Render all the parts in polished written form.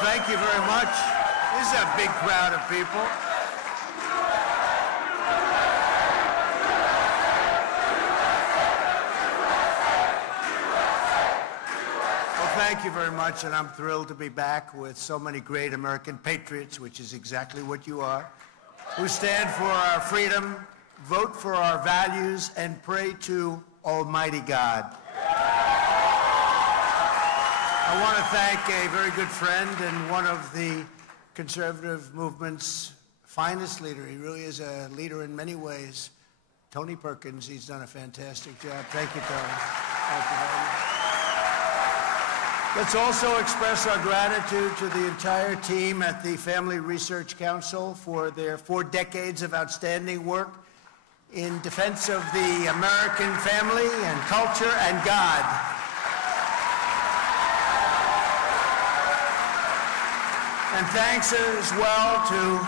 thank you very much. This is a big crowd of people. Well, thank you very much, and I'm thrilled to be back with so many great American patriots, which is exactly what you are, who stand for our freedom, vote for our values, and pray to Almighty God. I want to thank a very good friend and one of the conservative movement's finest leader. He really is a leader in many ways. Tony Perkins, he's done a fantastic job. Thank you, Tony. Thank you very much. Let's also express our gratitude to the entire team at the Family Research Council for their 4 decades of outstanding work in defense of the American family and culture and God. And thanks as well to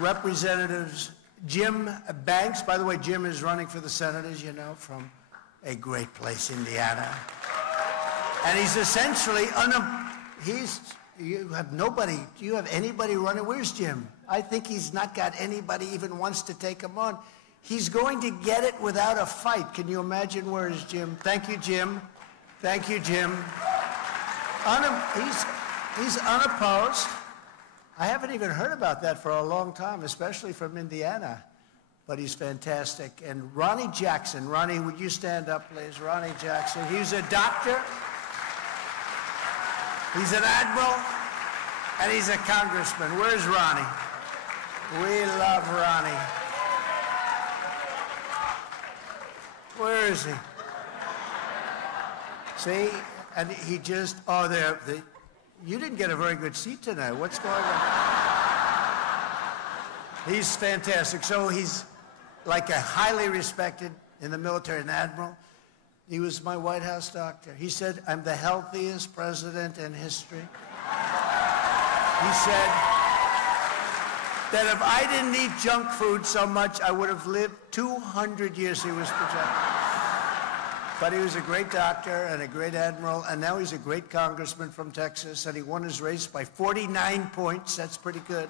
Representatives Jim Banks. By the way, Jim is running for the Senate, as you know, from a great place, Indiana. And he's essentially, you have nobody, do you have anybody running? Where's Jim? I think he's not got anybody even wants to take him on. He's going to get it without a fight. Can you imagine? Where is Jim? Thank you, Jim. Thank you, Jim. He's unopposed. I haven't even heard about that for a long time, especially from Indiana. But he's fantastic. And Ronnie Jackson. Ronnie, would you stand up, please? Ronnie Jackson. He's a doctor. He's an admiral. And he's a congressman. Where's Ronnie? We love Ronnie. Where is he? See? And he just, you didn't get a very good seat tonight. What's going on? He's fantastic. So he's like a highly respected in the military, an admiral. He was my White House doctor. He said, I'm the healthiest president in history. He said that if I didn't eat junk food so much, I would have lived 200 years, he was projecting. But he was a great doctor and a great admiral, and now he's a great congressman from Texas, and he won his race by 49 points. That's pretty good.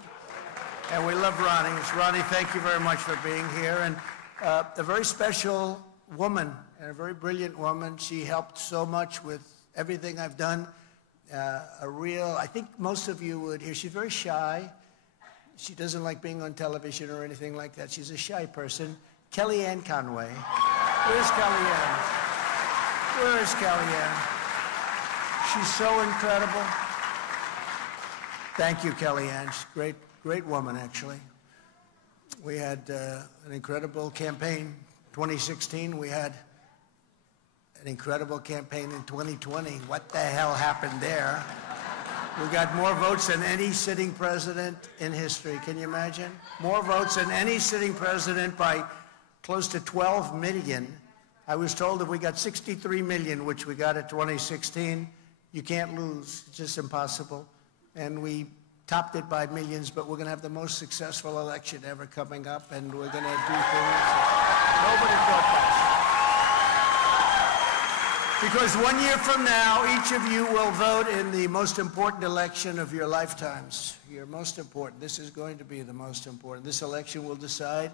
And we love Ronnie. Ronnie, thank you very much for being here. And a very special woman, and a very brilliant woman. She helped so much with everything I've done. I think most of you would hear, she's very shy. She doesn't like being on television or anything like that. She's a shy person. Kellyanne Conway. Where's Kellyanne? Where is Kellyanne? She's so incredible. Thank you, Kellyanne. She's a great woman, actually. We had an incredible campaign. 2016, we had an incredible campaign in 2020. What the hell happened there? We got more votes than any sitting president in history. Can you imagine? More votes than any sitting president by close to 12 million. I was told if we got 63 million, which we got at 2016, you can't lose. It's just impossible. And we topped it by millions, but we're going to have the most successful election ever coming up, and we're going to do things nobody thought possible. Because 1 year from now, each of you will vote in the most important election of your lifetimes. Your most important. This is going to be the most important. This election will decide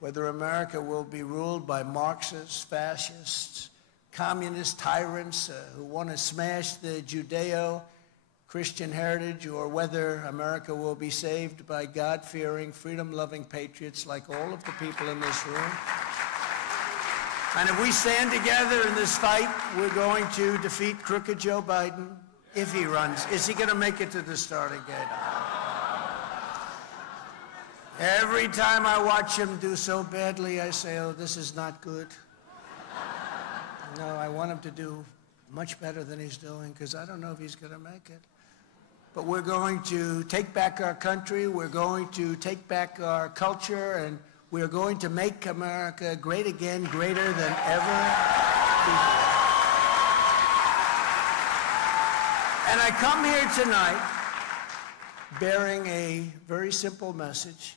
whether America will be ruled by Marxists, fascists, communist tyrants who want to smash the Judeo-Christian heritage, or whether America will be saved by God-fearing, freedom-loving patriots like all of the people in this room. And if we stand together in this fight, we're going to defeat crooked Joe Biden if he runs. Is he going to make it to the starting gate? Every time I watch him do so badly, I say, oh, this is not good. No, I want him to do much better than he's doing, because I don't know if he's going to make it. But we're going to take back our country, we're going to take back our culture, and we're going to make America great again, greater than ever before. And I come here tonight bearing a very simple message.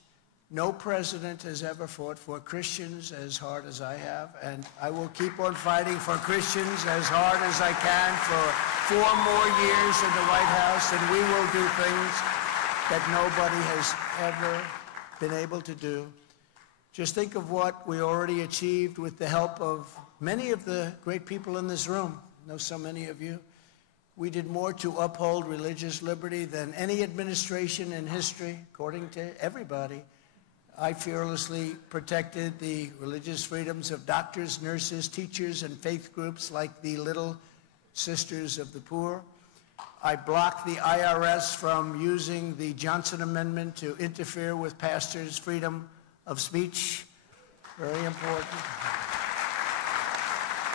No president has ever fought for Christians as hard as I have, and I will keep on fighting for Christians as hard as I can, for 4 more years in the White House, and we will do things that nobody has ever been able to do. Just think of what we already achieved with the help of many of the great people in this room. I know so many of you. We did more to uphold religious liberty than any administration in history, according to everybody. I fearlessly protected the religious freedoms of doctors, nurses, teachers, and faith groups like the Little Sisters of the Poor. I blocked the IRS from using the Johnson Amendment to interfere with pastors' freedom of speech. Very important.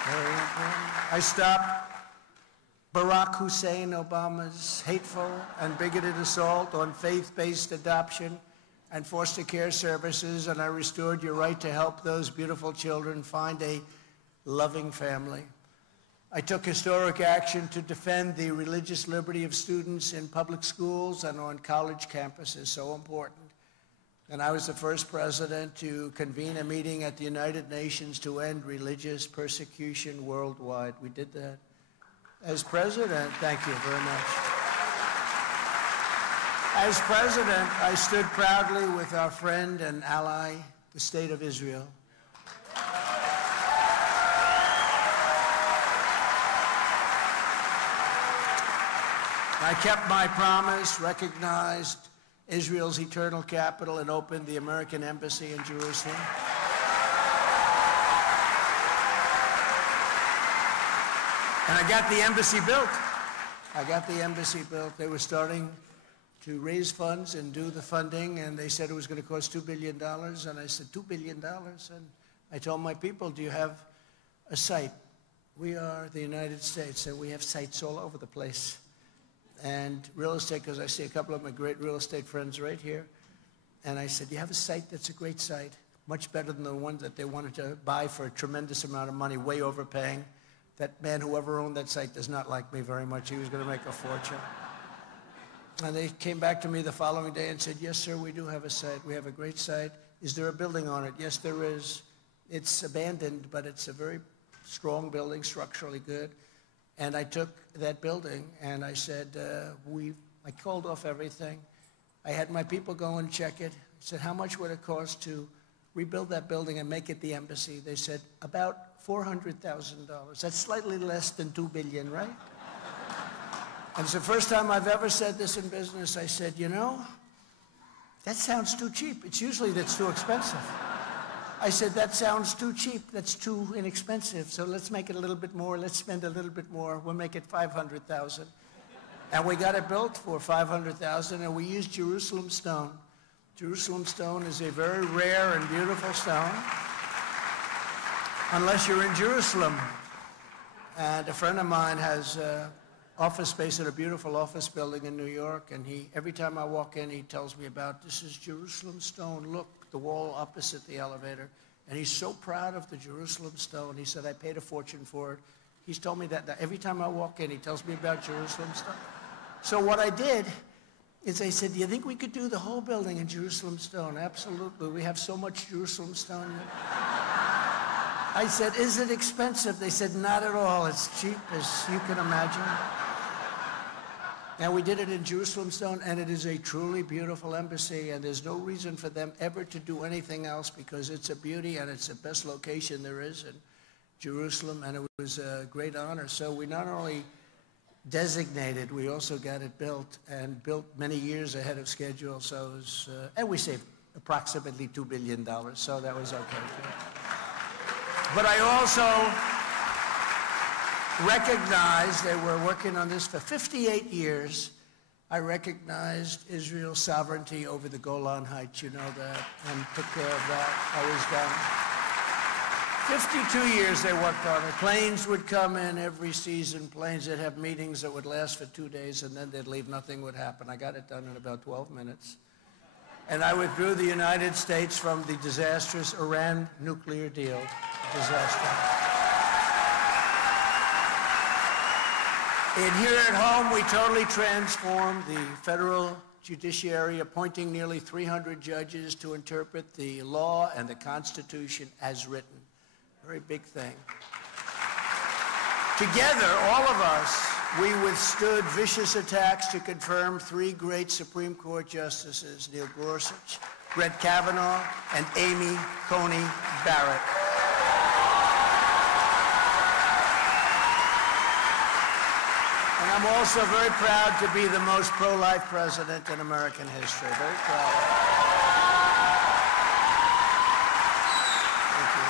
Very important. I stopped Barack Hussein Obama's hateful and bigoted assault on faith-based adoption and foster care services, and I restored your right to help those beautiful children find a loving family. I took historic action to defend the religious liberty of students in public schools and on college campuses, so important. And I was the first president to convene a meeting at the United Nations to end religious persecution worldwide. We did that. As president, thank you very much. As president, I stood proudly with our friend and ally, the State of Israel. I kept my promise, recognized Israel's eternal capital, and opened the American embassy in Jerusalem. And I got the embassy built. They were starting to raise funds and do the funding, and they said it was going to cost $2 billion. And I said, $2 billion? And I told my people, do you have a site? We are the United States, and we have sites all over the place. And real estate, because I see a couple of my great real estate friends right here. And I said, you have a site that's a great site, much better than the one that they wanted to buy for a tremendous amount of money, way overpaying. That man, whoever owned that site, does not like me very much. He was going to make a fortune. And they came back to me the following day and said, yes, sir, we do have a site. We have a great site. Is there a building on it? Yes, there is. It's abandoned, but it's a very strong building, structurally good. And I took that building and I said, I called off everything. I had my people go and check it. I said, how much would it cost to rebuild that building and make it the embassy? They said, about $400,000. That's slightly less than $2 billion, right? And it's the first time I've ever said this in business. I said, you know, that sounds too cheap. It's usually that's too expensive. I said, that sounds too cheap. That's too inexpensive. So let's make it a little bit more. Let's spend a little bit more. We'll make it $500,000. And we got it built for $500,000, and we used Jerusalem stone. Jerusalem stone is a very rare and beautiful stone, unless you're in Jerusalem. And a friend of mine has office space at a beautiful office building in New York, and every time I walk in, he tells me about, this is Jerusalem stone. Look, the wall opposite the elevator. And he's so proud of the Jerusalem stone. He said, I paid a fortune for it. He's told me that every time I walk in, he tells me about Jerusalem stone. So what I did is I said, do you think we could do the whole building in Jerusalem stone? Absolutely. We have so much Jerusalem stone. I said, is it expensive? They said, not at all. It's cheap as you can imagine. And we did it in Jerusalem stone, and it is a truly beautiful embassy, and there's no reason for them ever to do anything else because it's a beauty and it's the best location there is in Jerusalem, and it was a great honor. So we not only designated, we also got it built, and built many years ahead of schedule. So it was, and we saved approximately $2 billion, so that was okay too. But I also recognized, they were working on this for 58 years. I recognized Israel's sovereignty over the Golan Heights, you know that, and took care of that. I was done. 52 years they worked on it. Planes would come in every season, planes that have meetings that would last for 2 days, and then they'd leave, nothing would happen. I got it done in about 12 minutes. And I withdrew the United States from the disastrous Iran nuclear deal. Disaster. And here at home, we totally transformed the federal judiciary, appointing nearly 300 judges to interpret the law and the Constitution as written. Very big thing. Together, all of us, We withstood vicious attacks to confirm 3 great Supreme Court justices, Neil Gorsuch, Brett Kavanaugh, and Amy Coney Barrett. And I'm also very proud to be the most pro-life president in American history. Very proud. Thank you.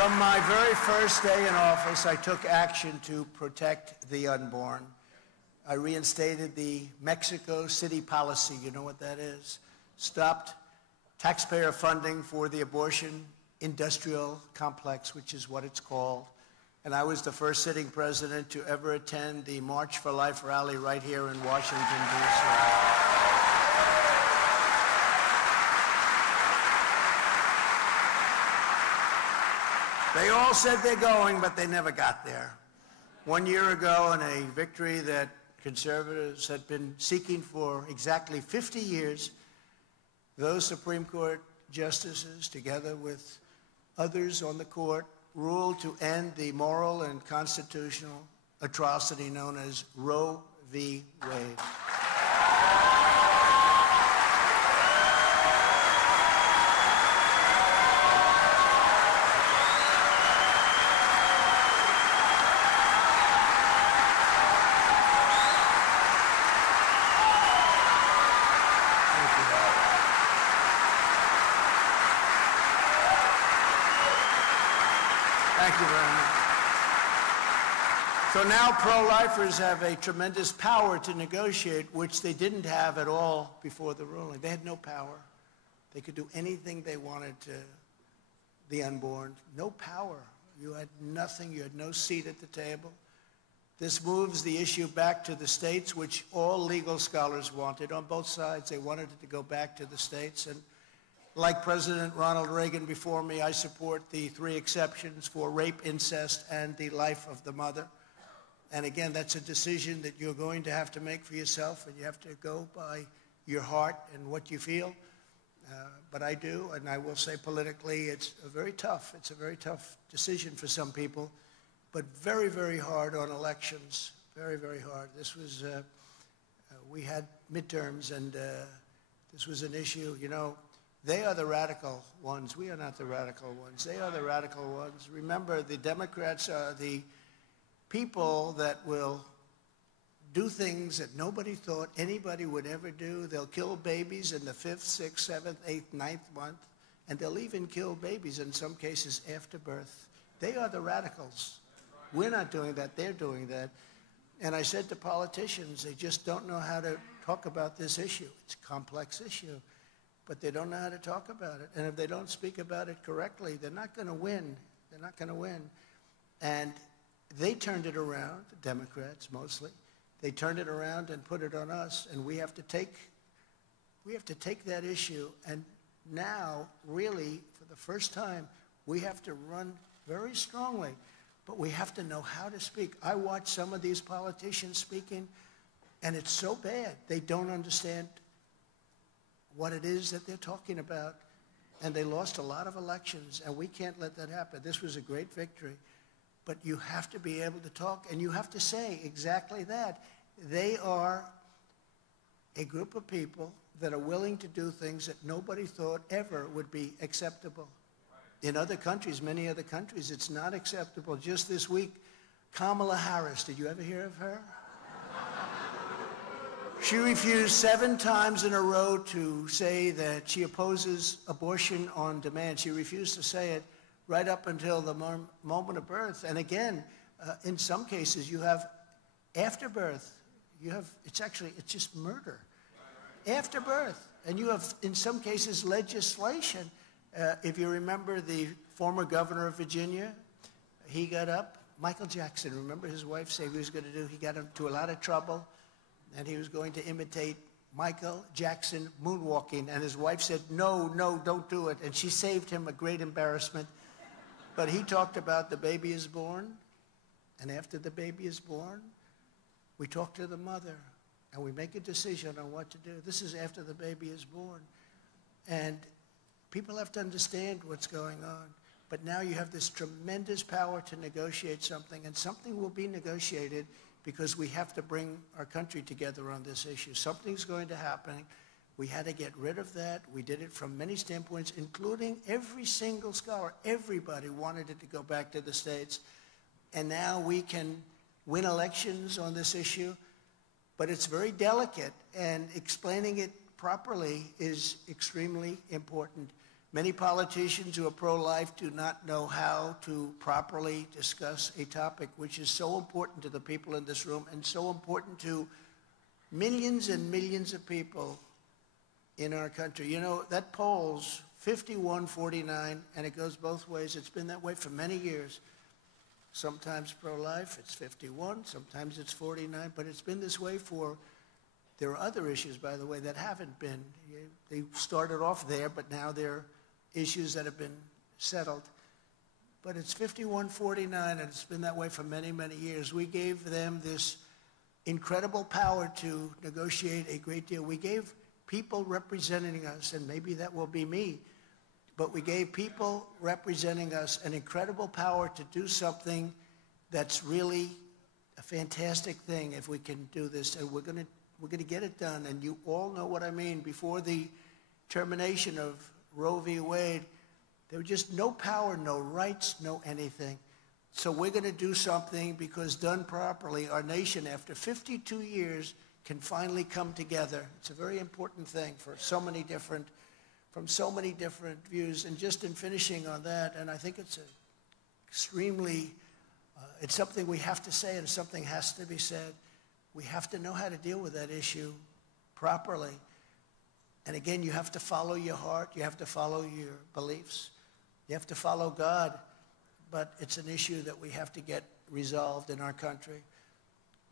From my very first day in office, I took action to protect the unborn. I reinstated the Mexico City policy. You know what that is? Stopped taxpayer funding for the abortion industrial complex, which is what it's called. And I was the first sitting president to ever attend the March for Life rally right here in Washington, D.C. They all said they're going, but they never got there. 1 year ago, in a victory that conservatives had been seeking for exactly 50 years, those Supreme Court justices, together with others on the court, ruled to end the moral and constitutional atrocity known as Roe v. Wade. Thank you very much. So now pro-lifers have a tremendous power to negotiate, which they didn't have at all before the ruling. They had no power. They could do anything they wanted to the unborn. No power. You had nothing. You had no seat at the table. This moves the issue back to the states, which all legal scholars wanted on both sides. They wanted it to go back to the states. And like President Ronald Reagan before me, I support the 3 exceptions for rape, incest, and the life of the mother. And again, that's a decision that you're going to have to make for yourself, and you have to go by your heart and what you feel. But I do, and I will say politically, it's a very tough decision for some people, but very, very hard on elections. Very, very hard. This was, we had midterms, and this was an issue, you know. They are the radical ones. We are not the radical ones. They are the radical ones. Remember, the Democrats are the people that will do things that nobody thought anybody would ever do. They'll kill babies in the 5th, 6th, 7th, 8th, 9th month, and they'll even kill babies in some cases after birth. They are the radicals. We're not doing that. They're doing that. And I said to politicians, they just don't know how to talk about this issue. It's a complex issue, but they don't know how to talk about it. And if they don't speak about it correctly, they're not going to win. They're not going to win. And they turned it around, the Democrats mostly. They turned it around and put it on us, and we have to take that issue, and now, really, for the first time, we have to run very strongly, but we have to know how to speak. I watch some of these politicians speaking, and it's so bad. They don't understand what it is that they're talking about, and they lost a lot of elections, and we can't let that happen. This was a great victory. But you have to be able to talk, and you have to say exactly that. They are a group of people that are willing to do things that nobody thought ever would be acceptable. In other countries, many other countries, it's not acceptable. Just this week, Kamala Harris, did you ever hear of her? She refused 7 times in a row to say that she opposes abortion on demand. She refused to say it right up until the moment of birth. And again, in some cases, you have after birth. It's just murder. After birth. And you have, in some cases, legislation. If you remember the former governor of Virginia, he got up, Michael Jackson, remember his wife said he was going to do, he got into a lot of trouble, and he was going to imitate Michael Jackson moonwalking, and his wife said, no, don't do it. And she saved him a great embarrassment. But he talked about the baby is born, and after the baby is born, we talk to the mother, and we make a decision on what to do. This is after the baby is born. And people have to understand what's going on. But now you have this tremendous power to negotiate something, and something will be negotiated because we have to bring our country together on this issue. Something's going to happen. We had to get rid of that. We did it from many standpoints, including every single scholar. Everybody wanted it to go back to the states. And now we can win elections on this issue. But it's very delicate, and explaining it properly is extremely important. Many politicians who are pro-life do not know how to properly discuss a topic which is so important to the people in this room and so important to millions and millions of people in our country. You know, that poll's 51-49, and it goes both ways. It's been that way for many years. Sometimes pro-life, it's 51, sometimes it's 49, but it's been this way for, there are other issues, by the way, that haven't been. They started off there, but now they're issues that have been settled. But it's 51-49, and it's been that way for many, many years. We gave them this incredible power to negotiate a great deal. We gave people representing us, and maybe that will be me, but we gave people representing us an incredible power to do something that's really a fantastic thing if we can do this. And we're going to get it done. And you all know what I mean. Before the termination of Roe v. Wade, there was just no power, no rights, no anything. So we're going to do something because done properly, our nation, after 52 years, can finally come together. It's a very important thing for so many different, from so many different views. And just in finishing on that, and I think it's extremely, it's something we have to say, and something has to be said. We have to know how to deal with that issue properly. And again, you have to follow your heart. You have to follow your beliefs. You have to follow God. But it's an issue that we have to get resolved in our country.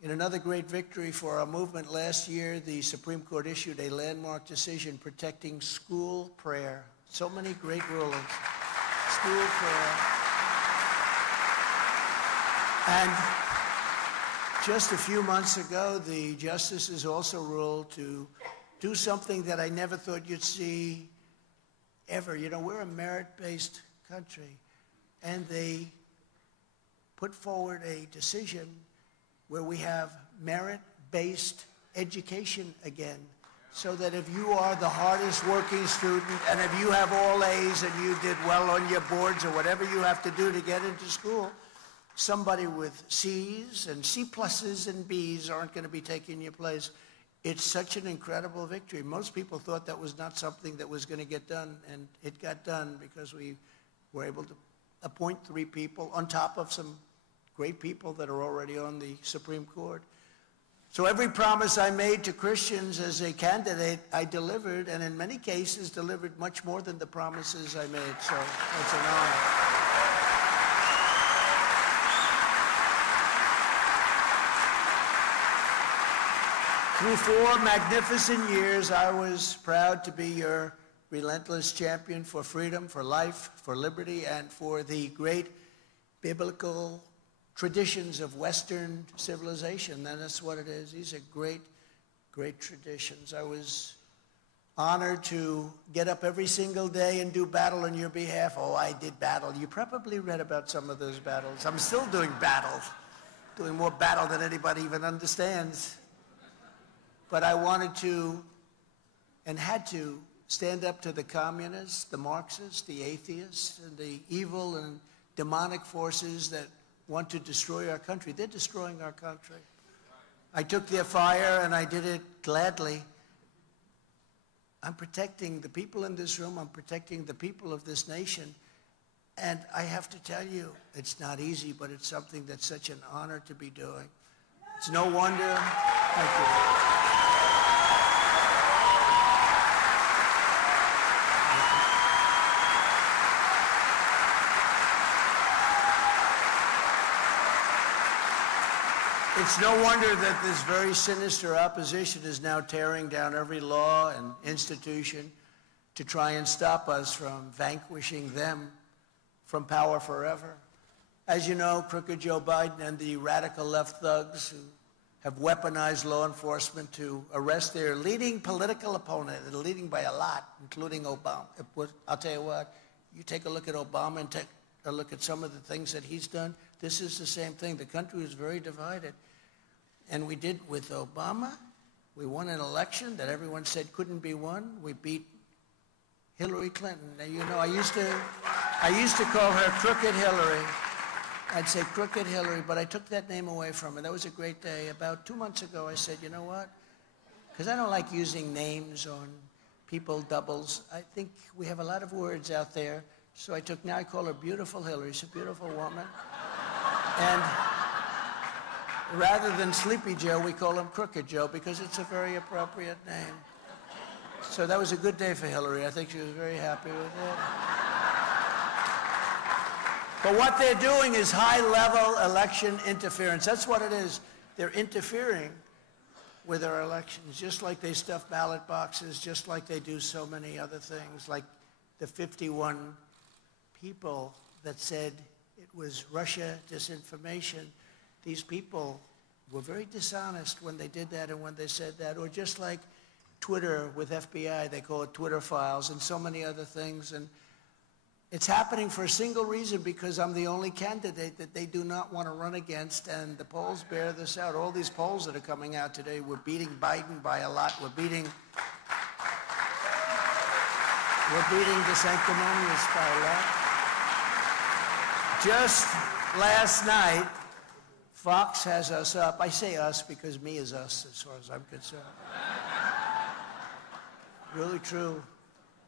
In another great victory for our movement last year, the Supreme Court issued a landmark decision protecting school prayer. So many great rulings. School prayer. And just a few months ago, the justices also ruled to do something that I never thought you'd see ever. You know, we're a merit-based country, and they put forward a decision where we have merit-based education again, so that if you are the hardest working student, and if you have all A's and you did well on your boards or whatever you have to do to get into school, somebody with C's and C pluses and B's aren't going to be taking your place. It's such an incredible victory. Most people thought that was not something that was going to get done, and it got done because we were able to appoint 3 people on top of some great people that are already on the Supreme Court. So every promise I made to Christians as a candidate, I delivered, and in many cases delivered much more than the promises I made. So it's an honor. Through 4 magnificent years, I was proud to be your relentless champion for freedom, for life, for liberty, and for the great biblical traditions of Western civilization. And that's what it is. These are great, great traditions. I was honored to get up every single day and do battle on your behalf. Oh, I did battle. You probably read about some of those battles. I'm still doing battle, doing more battle than anybody even understands. But I wanted to and had to stand up to the communists, the Marxists, the atheists, and the evil and demonic forces that want to destroy our country. They're destroying our country. I took their fire, and I did it gladly. I'm protecting the people in this room. I'm protecting the people of this nation. And I have to tell you, it's not easy, but it's something that's such an honor to be doing. It's no wonder. Thank you. It's no wonder that this very sinister opposition is now tearing down every law and institution to try and stop us from vanquishing them from power forever. As you know, crooked Joe Biden and the radical left thugs who have weaponized law enforcement to arrest their leading political opponent, and leading by a lot, including Obama. I'll tell you what, you take a look at Obama and a look at some of the things that he's done. This is the same thing. The country was very divided. And we did with Obama. We won an election that everyone said couldn't be won. We beat Hillary Clinton. Now, you know, I used to call her Crooked Hillary. I'd say Crooked Hillary, but I took that name away from her. That was a great day. About 2 months ago, I said, you know what? Because I don't like using names on people, doubles. I think we have a lot of words out there. So now I call her Beautiful Hillary. She's a beautiful woman. And rather than Sleepy Joe, we call him Crooked Joe because it's a very appropriate name. So that was a good day for Hillary. I think she was very happy with it. But what they're doing is high-level election interference. That's what it is. They're interfering with our elections, just like they stuff ballot boxes, just like they do so many other things, like the 51 people that said it was Russia disinformation. These people were very dishonest when they did that and when they said that, or just like Twitter with FBI, they call it Twitter files, and so many other things. And it's happening for a single reason, because I'm the only candidate that they do not want to run against, and the polls bear this out. All these polls that are coming out today, we're beating Biden by a lot. We're beating DeSantis by a lot. Just last night, Fox has us up. I say us because me is us as far as I'm concerned. Really true.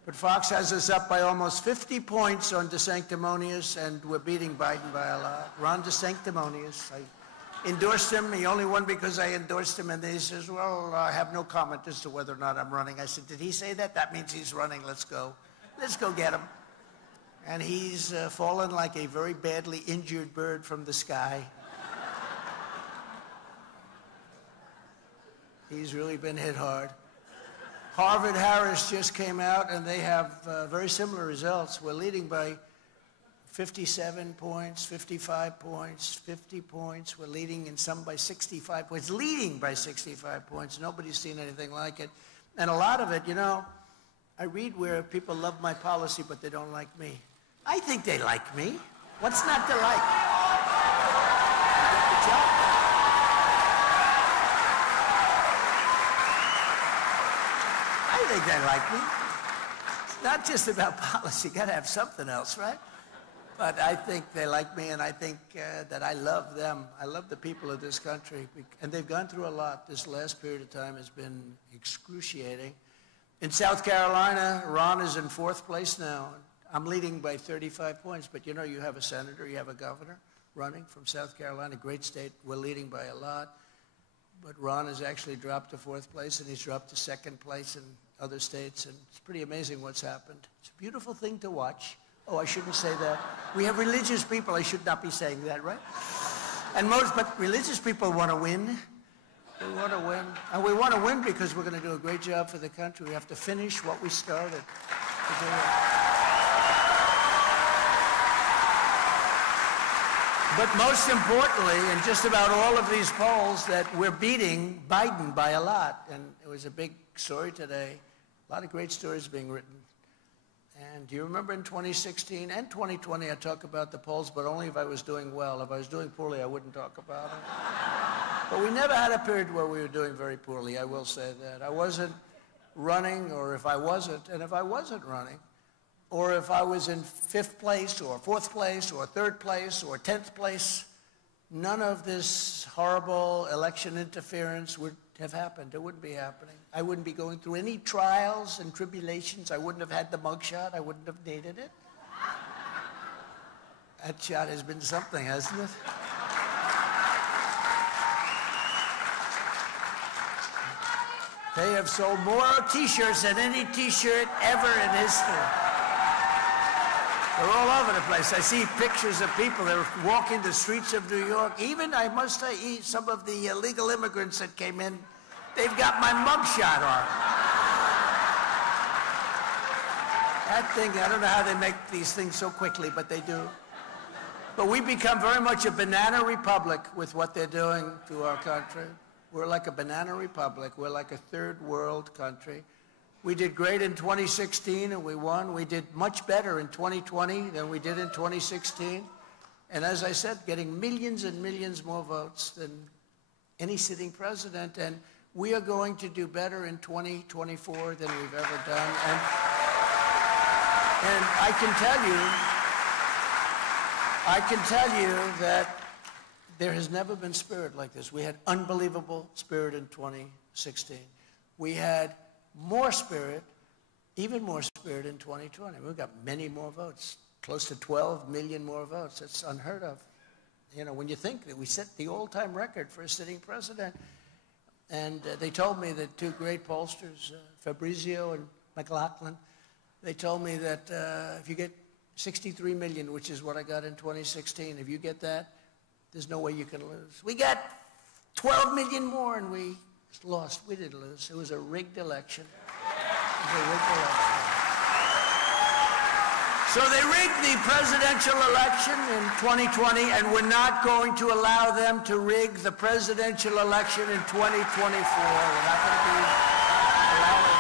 But Fox has us up by almost 50 points on DeSanctimonious, and we're beating Biden by a lot. Ron DeSanctimonious. I endorsed him. He only won because I endorsed him, and then he says, well, I have no comment as to whether or not I'm running. I said, did he say that? That means he's running. Let's go. Let's go get him. And he's fallen like a very badly injured bird from the sky. He's really been hit hard. Harvard-Harris just came out, and they have very similar results. We're leading by 57 points, 55 points, 50 points. We're leading in some by 65 points, leading by 65 points. Nobody's seen anything like it. And a lot of it, you know, I read where people love my policy, but they don't like me. I think they like me. What's not to like? Good job. I think they like me. It's not just about policy. Got to have something else, right? But I think they like me, and I think that I love them. I love the people of this country, and they've gone through a lot. This last period of time has been excruciating. In South Carolina, Ron is in 4th place now. I'm leading by 35 points, but you know, you have a senator, you have a governor running from South Carolina, great state. We're leading by a lot. But Ron has actually dropped to 4th place, and he's dropped to 2nd place in other states, and it's pretty amazing what's happened. It's a beautiful thing to watch. Oh, I shouldn't say that. We have religious people. I should not be saying that, right? But religious people want to win. We want to win. And we want to win because we're going to do a great job for the country. We have to finish what we started. But most importantly, in just about all of these polls, that we're beating Biden by a lot. And it was a big story today. A lot of great stories being written. And do you remember in 2016 and 2020, I talk about the polls, but only if I was doing well. If I was doing poorly, I wouldn't talk about it. But we never had a period where we were doing very poorly, I will say that. I wasn't running, or if I wasn't, and if I wasn't running, or if I was in 5th place, or 4th place, or 3rd place, or 10th place, none of this horrible election interference would have happened. It wouldn't be happening. I wouldn't be going through any trials and tribulations. I wouldn't have had the mugshot. I wouldn't have needed it. That shot has been something, hasn't it? They have sold more T-shirts than any T-shirt ever in history. They're all over the place. I see pictures of people that are walking the streets of New York. Even, I must say, some of the illegal immigrants that came in, they've got my mugshot on. That thing, I don't know how they make these things so quickly, but they do. But we become very much a banana republic with what they're doing to our country. We're like a banana republic. We're like a 3rd world country. We did great in 2016 and we won. We did much better in 2020 than we did in 2016. And as I said, getting millions and millions more votes than any sitting president. And we are going to do better in 2024 than we've ever done. And I can tell you that there has never been spirit like this. We had unbelievable spirit in 2016. We had more spirit, even more spirit in 2020. We got many more votes, close to 12 million more votes. That's unheard of. You know, when you think that we set the all-time record for a sitting president. And they told me that two great pollsters, Fabrizio and McLaughlin, they told me that if you get 63 million, which is what I got in 2016, if you get that, there's no way you can lose. We got 12 million more and we lost. We didn't lose. It was a rigged election. It was a rigged election. So they rigged the presidential election in 2020, and we're not going to allow them to rig the presidential election in 2024. We're not going to allow it.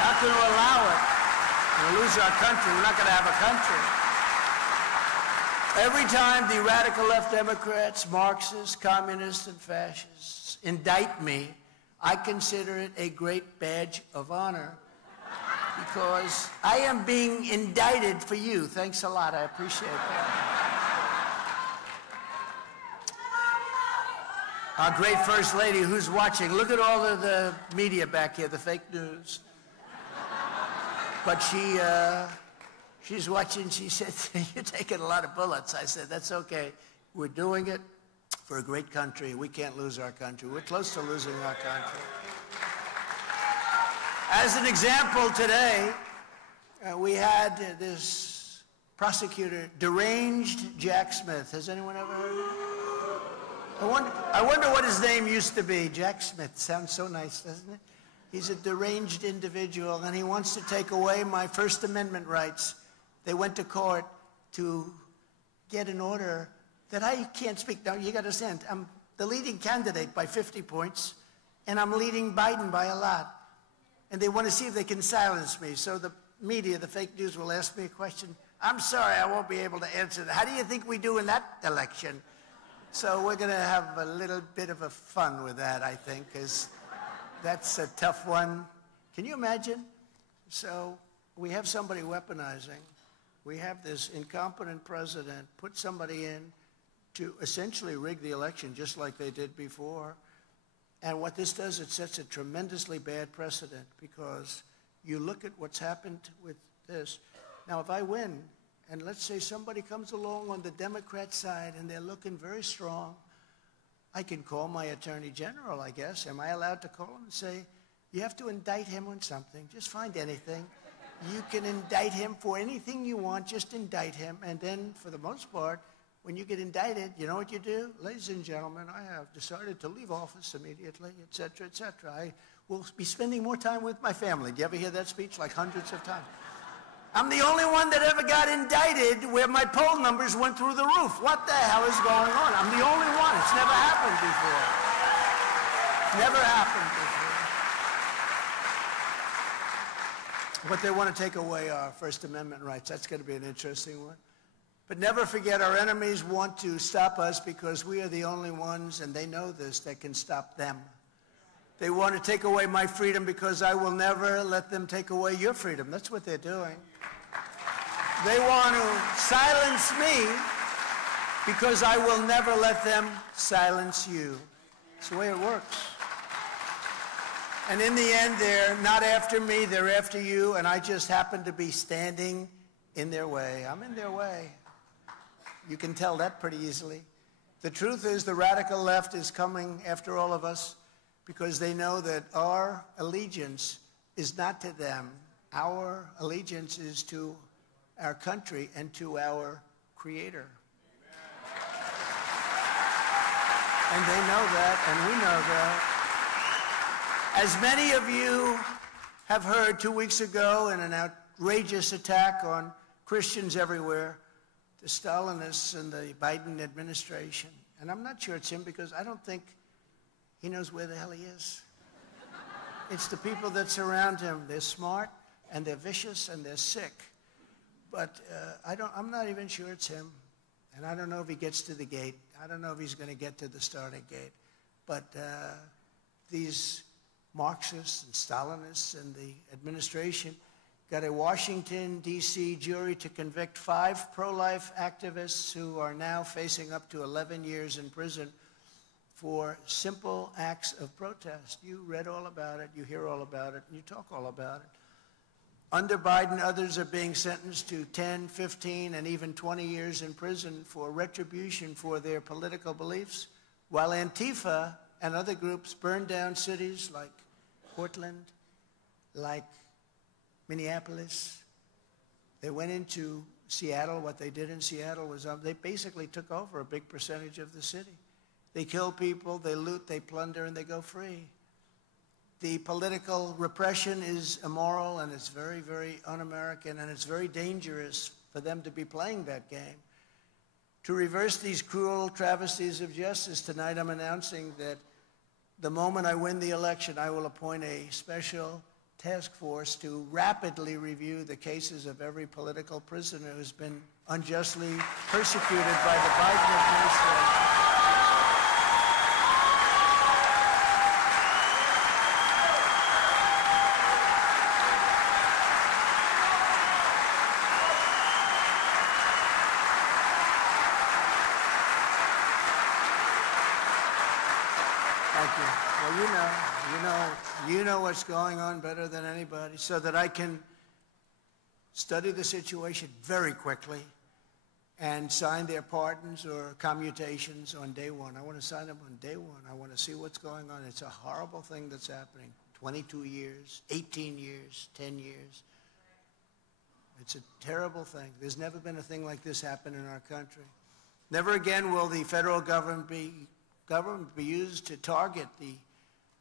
Not going to allow it. We're going to lose our country. We're not going to have a country. Every time the radical left Democrats, Marxists, communists, and fascists indict me, I consider it a great badge of honor because I am being indicted for you. Thanks a lot. I appreciate that. Our great First Lady who's watching. Look at all of the media back here, the fake news. But she's watching. She said, "You're taking a lot of bullets." I said, "That's okay. We're doing it for a great country. We can't lose our country. We're close to losing our country." As an example, today, we had this prosecutor, deranged Jack Smith. Has anyone ever heard of him? I wonder what his name used to be. Jack Smith. Sounds so nice, doesn't it? He's a deranged individual, and he wants to take away my First Amendment rights. They went to court to get an order that I can't speak. Now, you got to understand, I'm the leading candidate by 50 points, and I'm leading Biden by a lot. And they want to see if they can silence me. So the media, the fake news, will ask me a question. I'm sorry, I won't be able to answer that. How do you think we do in that election? So we're going to have a little bit of a fun with that, I think, because that's a tough one. Can you imagine? So we have somebody weaponizing. We have this incompetent president put somebody in to essentially rig the election just like they did before. And what this does, it sets a tremendously bad precedent because you look at what's happened with this. Now, if I win, and let's say somebody comes along on the Democrat side and they're looking very strong, I can call my attorney general, I guess. Am I allowed to call him and say, you have to indict him on something. Just find anything. You can indict him for anything you want. Just indict him. And then, for the most part, when you get indicted, you know what you do? Ladies and gentlemen, I have decided to leave office immediately, et cetera, et cetera. I will be spending more time with my family. Do you ever hear that speech? Like hundreds of times. I'm the only one that ever got indicted where my poll numbers went through the roof. What the hell is going on? I'm the only one. It's never happened before. Never happened before. But they want to take away our First Amendment rights. That's going to be an interesting one. But never forget, our enemies want to stop us because we are the only ones, and they know this, that can stop them. They want to take away my freedom because I will never let them take away your freedom. That's what they're doing. They want to silence me because I will never let them silence you. It's the way it works. And in the end, they're not after me, they're after you, and I just happen to be standing in their way. I'm in their way. You can tell that pretty easily. The truth is the radical left is coming after all of us because they know that our allegiance is not to them. Our allegiance is to our country and to our Creator. And they know that, and we know that. As many of you have heard 2 weeks ago in an outrageous attack on Christians everywhere, the Stalinists and the Biden administration. And I'm not sure it's him because I don't think he knows where the hell he is. It's the people that surround him. They're smart, and they're vicious, and they're sick. But I'm not even sure it's him. And I don't know if he gets to the gate. I don't know if he's going to get to the starting gate. But these Marxists and Stalinists and the administration got a Washington, D.C. jury to convict 5 pro-life activists who are now facing up to 11 years in prison for simple acts of protest. You read all about it, you hear all about it, and you talk all about it. Under Biden, others are being sentenced to 10, 15, and even 20 years in prison for retribution for their political beliefs, while Antifa and other groups burned down cities like Portland, like Minneapolis. They went into Seattle. What they did in Seattle was they basically took over a big percentage of the city. They kill people, they loot, they plunder, and they go free. The political repression is immoral, and it's very, very un-American, and it's very dangerous for them to be playing that game. To reverse these cruel travesties of justice, tonight I'm announcing that the moment I win the election, I will appoint a special task force to rapidly review the cases of every political prisoner who's been unjustly persecuted by the Biden administration. You know what's going on better than anybody, so that I can study the situation very quickly and sign their pardons or commutations on day one. I want to sign them on day one. I want to see what's going on. It's a horrible thing that's happening. 22 years, 18 years, 10 years. It's a terrible thing. There's never been a thing like this happen in our country. Never again will the federal government be used to target the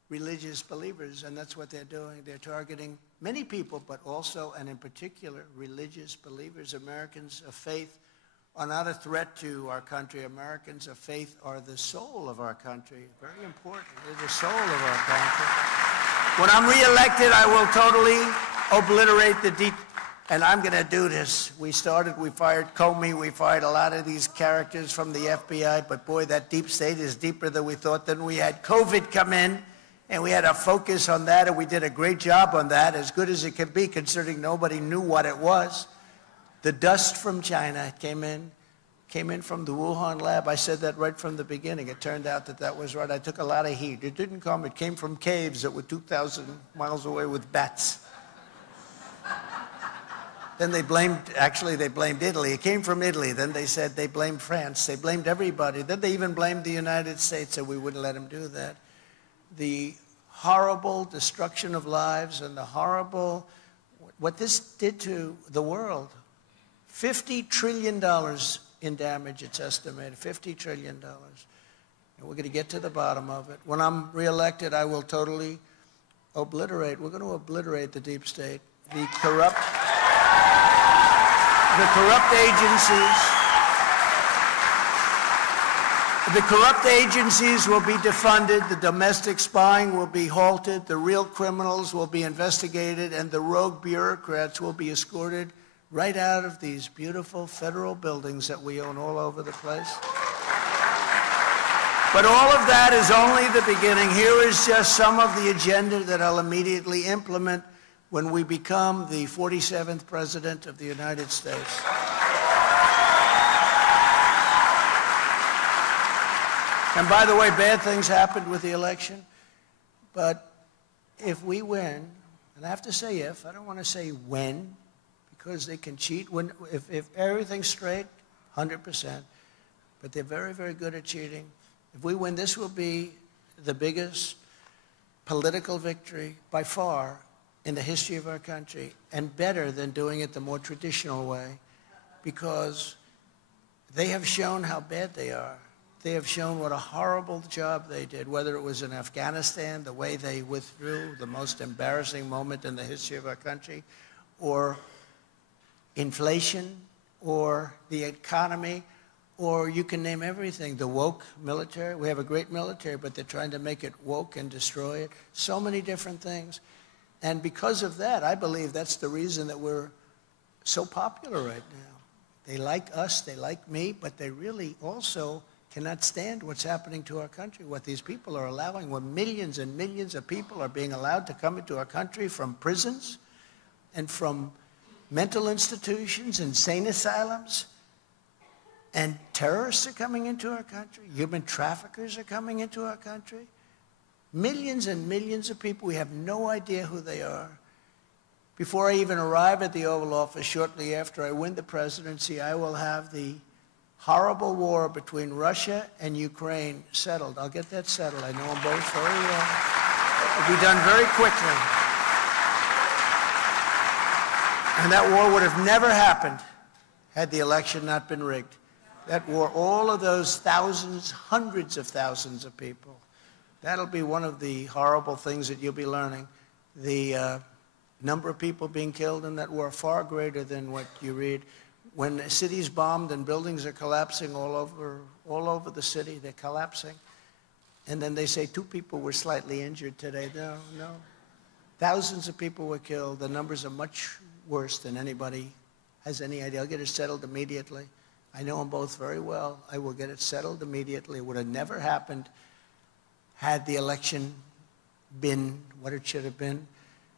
religious believers, and that's what they're doing. They're targeting many people, but also, and in particular, religious believers. Americans of faith are not a threat to our country. Americans of faith are the soul of our country. Very important. They're the soul of our country. When I'm reelected, I will totally obliterate the deep, and I'm going to do this. We fired Comey, we fired a lot of these characters from the FBI, but boy, that deep state is deeper than we thought. Then we had COVID come in, and we had a focus on that, and we did a great job on that, as good as it could be, considering nobody knew what it was. The dust from China came in from the Wuhan lab. I said that right from the beginning. It turned out that was right. I took a lot of heat. It didn't come. It came from caves that were 2,000 miles away with bats. Then they blamed Italy. It came from Italy. Then they said they blamed France. They blamed everybody. Then they even blamed the United States, and we wouldn't let them do that. The horrible destruction of lives and the horrible, what this did to the world. $50 trillion in damage, it's estimated, $50 trillion. And we're going to get to the bottom of it. When I'm reelected, I will totally we're going to obliterate the deep state, the corrupt agencies. The corrupt agencies will be defunded, the domestic spying will be halted, the real criminals will be investigated, and the rogue bureaucrats will be escorted right out of these beautiful federal buildings that we own all over the place. But all of that is only the beginning. Here is just some of the agenda that I'll immediately implement when we become the 47th President of the United States. And by the way, bad things happened with the election, but if we win, and I have to say if, I don't want to say when, because they can cheat. If everything's straight, 100%, but they're very, very good at cheating. If we win, this will be the biggest political victory by far in the history of our country, and better than doing it the more traditional way, because they have shown how bad they are. They have shown what a horrible job they did, whether it was in Afghanistan, the way they withdrew, the most embarrassing moment in the history of our country, or inflation, or the economy, or you can name everything. The woke military. We have a great military, but they're trying to make it woke and destroy it. So many different things. And because of that, I believe that's the reason that we're so popular right now. They like us, they like me, but they really also cannot stand what's happening to our country, what these people are allowing, when millions and millions of people are being allowed to come into our country from prisons and from mental institutions, insane asylums, and terrorists are coming into our country. Human traffickers are coming into our country. Millions and millions of people, we have no idea who they are. Before I even arrive at the Oval Office, shortly after I win the presidency, I will have the horrible war between Russia and Ukraine settled. I'll get that settled. I know them both very well. It'll be done very quickly. And that war would have never happened had the election not been rigged. That war, all of those thousands, hundreds of thousands of people, that'll be one of the horrible things that you'll be learning. The number of people being killed in that war far greater than what you read. When a city's bombed and buildings are collapsing all over the city, they're collapsing. And then they say 2 people were slightly injured today. No. Thousands of people were killed. The numbers are much worse than anybody has any idea. I'll get it settled immediately. I know them both very well. I will get it settled immediately. It would have never happened had the election been what it should have been.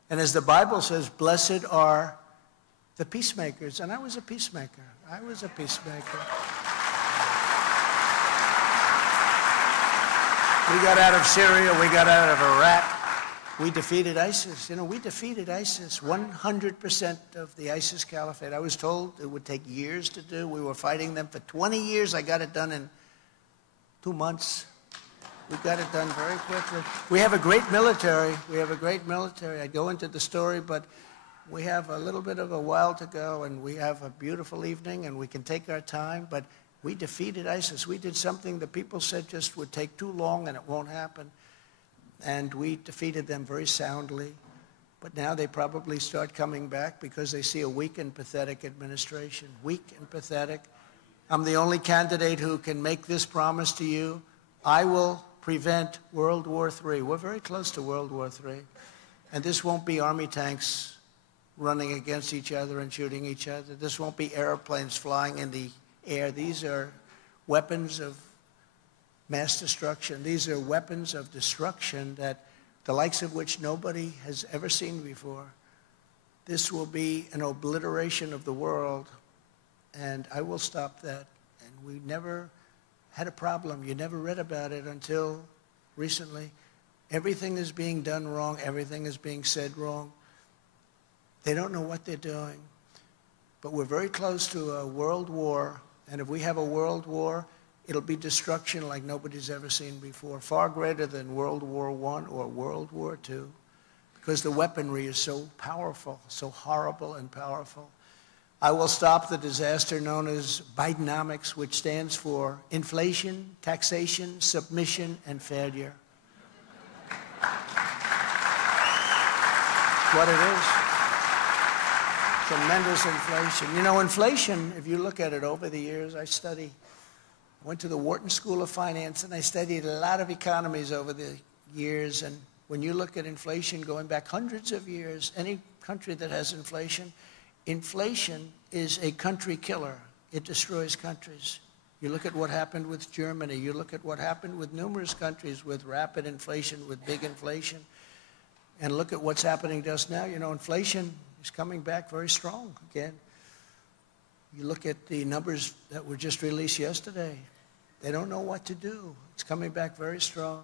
And as the Bible says, blessed are the peacemakers. And I was a peacemaker. I was a peacemaker. We got out of Syria. We got out of Iraq. We defeated ISIS. You know, we defeated ISIS, 100% of the ISIS caliphate. I was told it would take years to do. We were fighting them for 20 years. I got it done in 2 months. We got it done very quickly. We have a great military. We have a great military. I go into the story, but we have a little bit of a while to go, and we have a beautiful evening, and we can take our time. But we defeated ISIS. We did something that people said just would take too long, and it won't happen. And we defeated them very soundly. But now they probably start coming back because they see a weak and pathetic administration. Weak and pathetic. I'm the only candidate who can make this promise to you. I will prevent World War III. We're very close to World War III. And this won't be army tanks running against each other and shooting each other. This won't be airplanes flying in the air. These are weapons of mass destruction. These are weapons of destruction that the likes of which nobody has ever seen before. This will be an obliteration of the world, and I will stop that. And we never had a problem. You never read about it until recently. Everything is being done wrong. Everything is being said wrong. They don't know what they're doing. But we're very close to a world war, and if we have a world war, it'll be destruction like nobody's ever seen before, far greater than World War I or World War II, because the weaponry is so powerful, so horrible and powerful. I will stop the disaster known as Bidenomics, which stands for inflation, taxation, submission, and failure. That's what it is. Tremendous inflation. You know, inflation, if you look at it over the years, I went to the Wharton School of Finance, and I studied a lot of economies over the years. And when you look at inflation going back hundreds of years, any country that has inflation is a country killer. It destroys countries. You look at what happened with Germany. You look at what happened with numerous countries with rapid inflation, with big inflation. And look at what's happening just now. You know, inflation is coming back very strong again. You look at the numbers that were just released yesterday. They don't know what to do. It's coming back very strong.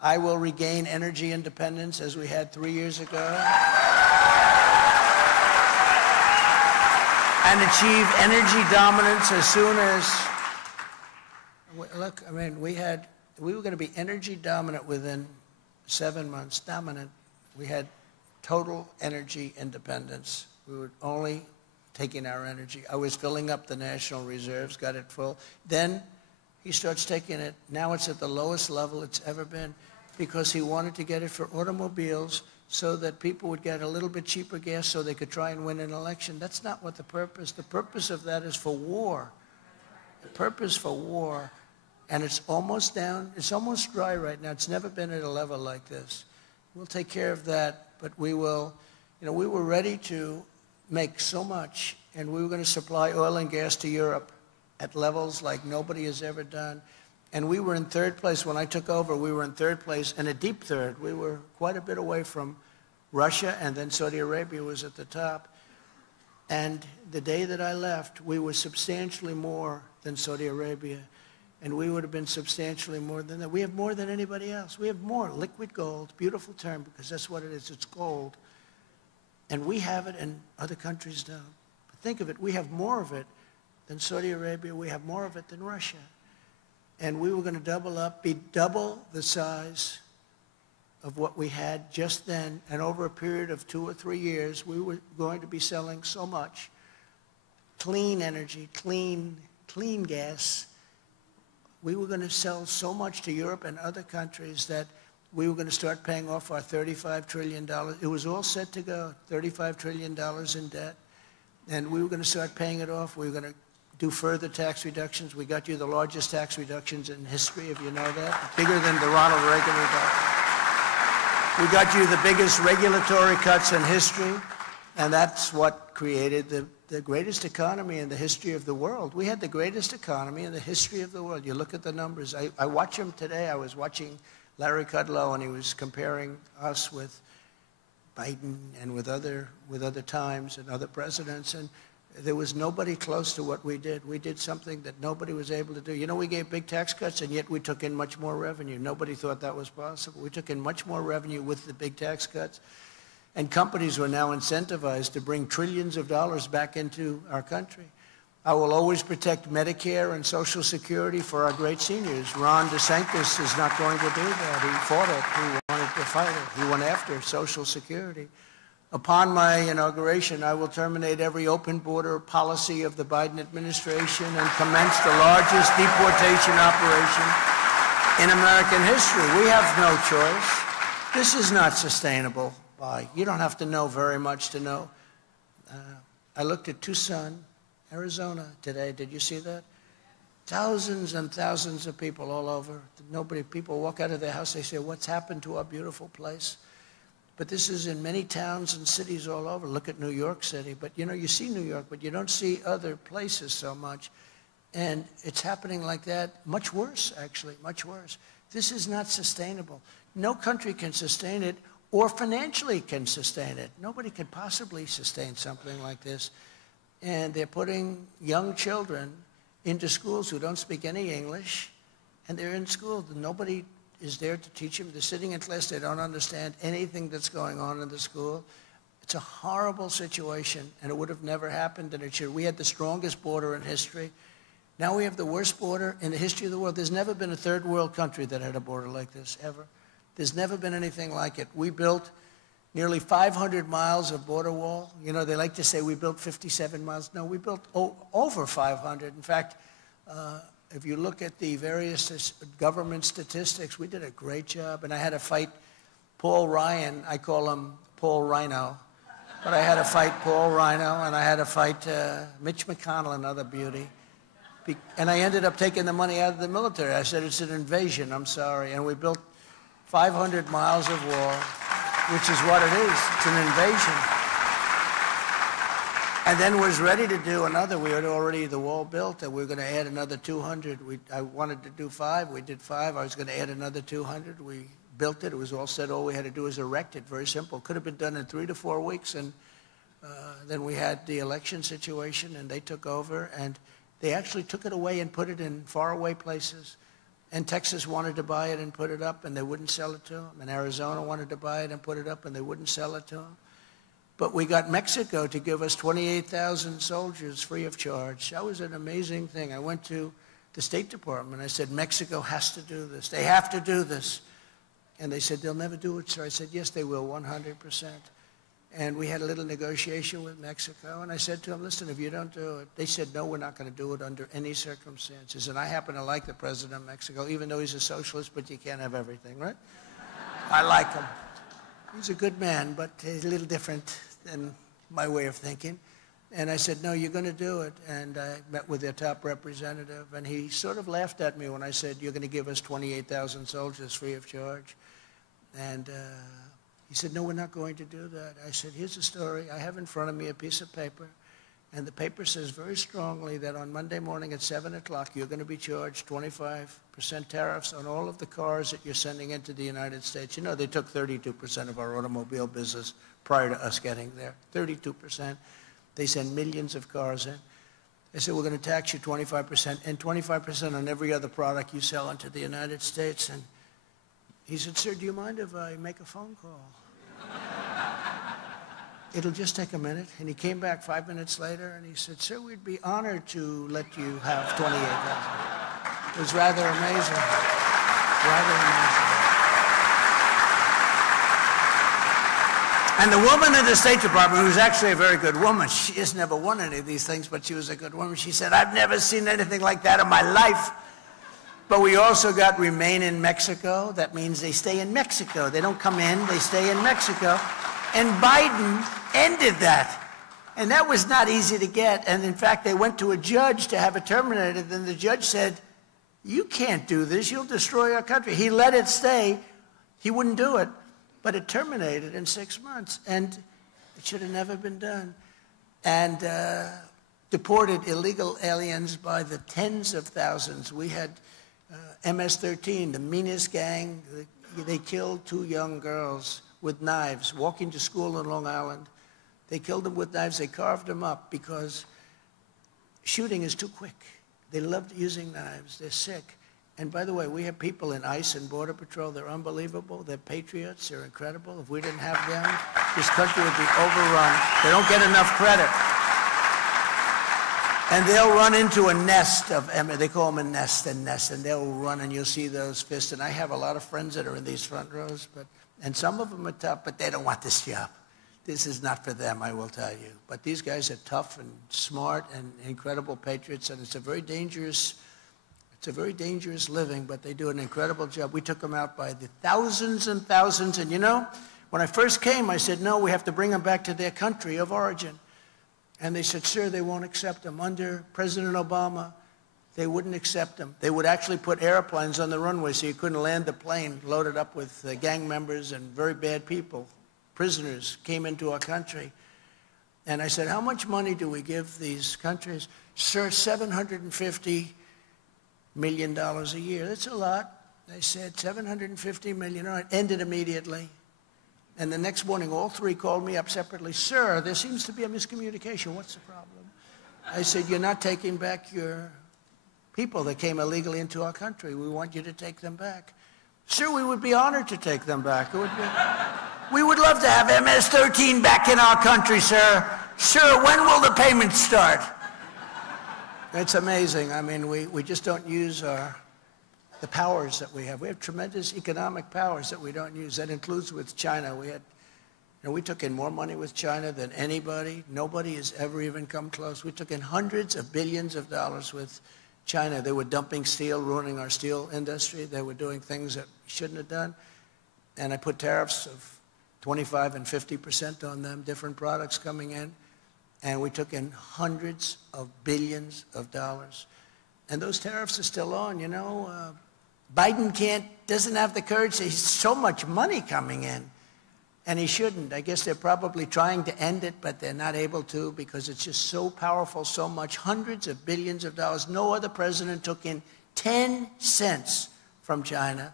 I will regain energy independence as we had 3 years ago. And achieve energy dominance as soon as, look, I mean, we were going to be energy dominant within 7 months, dominant. We had total energy independence. We were only taking our energy. I was filling up the national reserves, got it full. Then he starts taking it. Now it's at the lowest level it's ever been because he wanted to get it for automobiles so that people would get a little bit cheaper gas so they could try and win an election. That's not what the purpose of that is for war. a purpose for war, and it's almost down. It's almost dry right now. It's never been at a level like this. We'll take care of that, but we will, we were ready to make so much, and we were going to supply oil and gas to Europe at levels like nobody has ever done. And we were in third place. When I took over, we were in third place, and a deep third. We were quite a bit away from Russia, and then Saudi Arabia was at the top. And the day that I left, we were substantially more than Saudi Arabia, and we would have been substantially more than that. We have more than anybody else. We have more liquid gold, beautiful term, because that's what it is. It's gold. And we have it, and other countries don't. But think of it. We have more of it than Saudi Arabia. We have more of it than Russia. And we were going to double up, be double the size of what we had just then. And over a period of 2 or 3 years, we were going to be selling so much clean energy, clean gas. We were going to sell so much to Europe and other countries that we were going to start paying off our $35 trillion. It was all set to go, $35 trillion in debt. And we were going to start paying it off. We were going to do further tax reductions. We got you the largest tax reductions in history, if you know that, bigger than the Ronald Reagan reduction. We got you the biggest regulatory cuts in history, and that's what created the greatest economy in the history of the world. We had the greatest economy in the history of the world. You look at the numbers. I watch them today. I was watching Larry Kudlow, and he was comparing us with Biden and with other times and other presidents, and there was nobody close to what we did. We did something that nobody was able to do. We gave big tax cuts, and yet we took in much more revenue. Nobody thought that was possible. We took in much more revenue with the big tax cuts, and companies were now incentivized to bring trillions of dollars back into our country. I will always protect Medicare and Social Security for our great seniors. Ron DeSantis is not going to do that. He fought it. He wanted to fight it. He went after Social Security. Upon my inauguration, I will terminate every open border policy of the Biden administration and commence the largest deportation operation in American history. We have no choice. This is not sustainable. You don't have to know very much to know. I looked at Tucson, Arizona today. Did you see that? Thousands and thousands of people all over. People walk out of their house, they say, what's happened to our beautiful place? But this is in many towns and cities all over. Look at New York City. But, you see New York, but you don't see other places so much. And it's happening like that. Much worse, actually, much worse. This is not sustainable. No country can sustain it or financially can sustain it. Nobody can possibly sustain something like this. And they're putting young children into schools who don't speak any English, and they're in school. Nobody is there to teach them. They're sitting in class. They don't understand anything that's going on in the school. It's a horrible situation, and it would have never happened, and it should. We had the strongest border in history. Now we have the worst border in the history of the world. There's never been a third world country that had a border like this, ever. There's never been anything like it. We built nearly 500 miles of border wall. They like to say we built 57 miles. No, we built over 500. In fact, if you look at the various government statistics, we did a great job. And I had to fight Paul Ryan. I call him Paul Rhino. But I had to fight Paul Rhino, and I had to fight Mitch McConnell, another beauty. And I ended up taking the money out of the military. I said, it's an invasion, I'm sorry. And we built 500 miles of wall, which is what it is. It's an invasion. And then was ready to do another. We had already the wall built, and we were going to add another 200. I wanted to do 5. We did 5. I was going to add another 200. We built it. It was all set. All we had to do was erect it. Very simple. Could have been done in 3 to 4 weeks. And then we had the election situation, and they took over. And they actually took it away and put it in faraway places. And Texas wanted to buy it and put it up, and they wouldn't sell it to them. And Arizona wanted to buy it and put it up, and they wouldn't sell it to them. But we got Mexico to give us 28,000 soldiers free of charge. That was an amazing thing. I went to the State Department. I said, Mexico has to do this. They have to do this. And they said, they'll never do it, sir. I said, yes, they will, 100%. And we had a little negotiation with Mexico. And I said to them, listen, if you don't do it, they said, no, we're not going to do it under any circumstances. And I happen to like the president of Mexico, even though he's a socialist, but you can't have everything, right? I like him. He's a good man, but he's a little different than my way of thinking. And I said, no, you're going to do it. And I met with their top representative, and he sort of laughed at me when I said, you're going to give us 28,000 soldiers free of charge. And he said, no, we're not going to do that. I said, here's the story. I have in front of me a piece of paper, and the paper says very strongly that on Monday morning at 7 o'clock, you're going to be charged 25% tariffs on all of the cars that you're sending into the United States. You know, they took 32% of our automobile business prior to us getting there, 32%. They send millions of cars in. They said, we're going to tax you 25% and 25% on every other product you sell into the United States. And he said, sir, do you mind if I make a phone call? It'll just take a minute. And he came back 5 minutes later, and he said, sir, we'd be honored to let you have 28,000. It was rather amazing. Rather amazing. And the woman in the State Department, who's actually a very good woman, she has never won any of these things, but she was a good woman. She said, I've never seen anything like that in my life. But we also got remain in Mexico. That means they stay in Mexico. They don't come in, they stay in Mexico. And Biden ended that. And that was not easy to get. And in fact, they went to a judge to have it terminated. And the judge said, you can't do this. You'll destroy our country. He let it stay. He wouldn't do it. But it terminated in 6 months, and it should have never been done. And deported illegal aliens by the tens of thousands. We had MS-13, the meanest gang. They killed 2 young girls with knives, walking to school in Long Island. They killed them with knives. They carved them up because shooting is too quick. They loved using knives. They're sick. And by the way, we have people in ICE and Border Patrol. They're unbelievable. They're patriots. They're incredible. If we didn't have them, this country would be overrun. They don't get enough credit. And they'll run into a nest of, they call them a nest, and they'll run, and you'll see those fists. And I have a lot of friends that are in these front rows, and some of them are tough, but they don't want this job. This is not for them, I will tell you. But these guys are tough and smart and incredible patriots, and it's a very dangerous living, but they do an incredible job. We took them out by the thousands and thousands. And you know, when I first came, I said, no, we have to bring them back to their country of origin. And they said, sir, they won't accept them. Under President Obama, they wouldn't accept them. They would actually put airplanes on the runway so you couldn't land the plane loaded up with gang members and very bad people. Prisoners came into our country. And I said, how much money do we give these countries? Sir, $750 million a year. That's a lot. They said $750 million. All right, ended immediately. And the next morning, all 3 called me up separately. Sir, there seems to be a miscommunication. What's the problem? I said, you're not taking back your people that came illegally into our country. We want you to take them back. Sir, we would be honored to take them back. We would love to have MS-13 back in our country, sir. Sir, when will the payments start? It's amazing. I mean, we just don't use the powers that we have. We have tremendous economic powers that we don't use. That includes with China. We took in more money with China than anybody. Nobody has ever even come close. We took in hundreds of billions of dollars with China. They were dumping steel, ruining our steel industry. They were doing things that we shouldn't have done. And I put tariffs of 25 and 50% on them, different products coming in. And we took in hundreds of billions of dollars. And those tariffs are still on, you know. Biden doesn't have the courage. There's so much money coming in. And he shouldn't. I guess they're probably trying to end it, but they're not able to because it's just so powerful, so much, hundreds of billions of dollars. No other president took in 10 cents from China.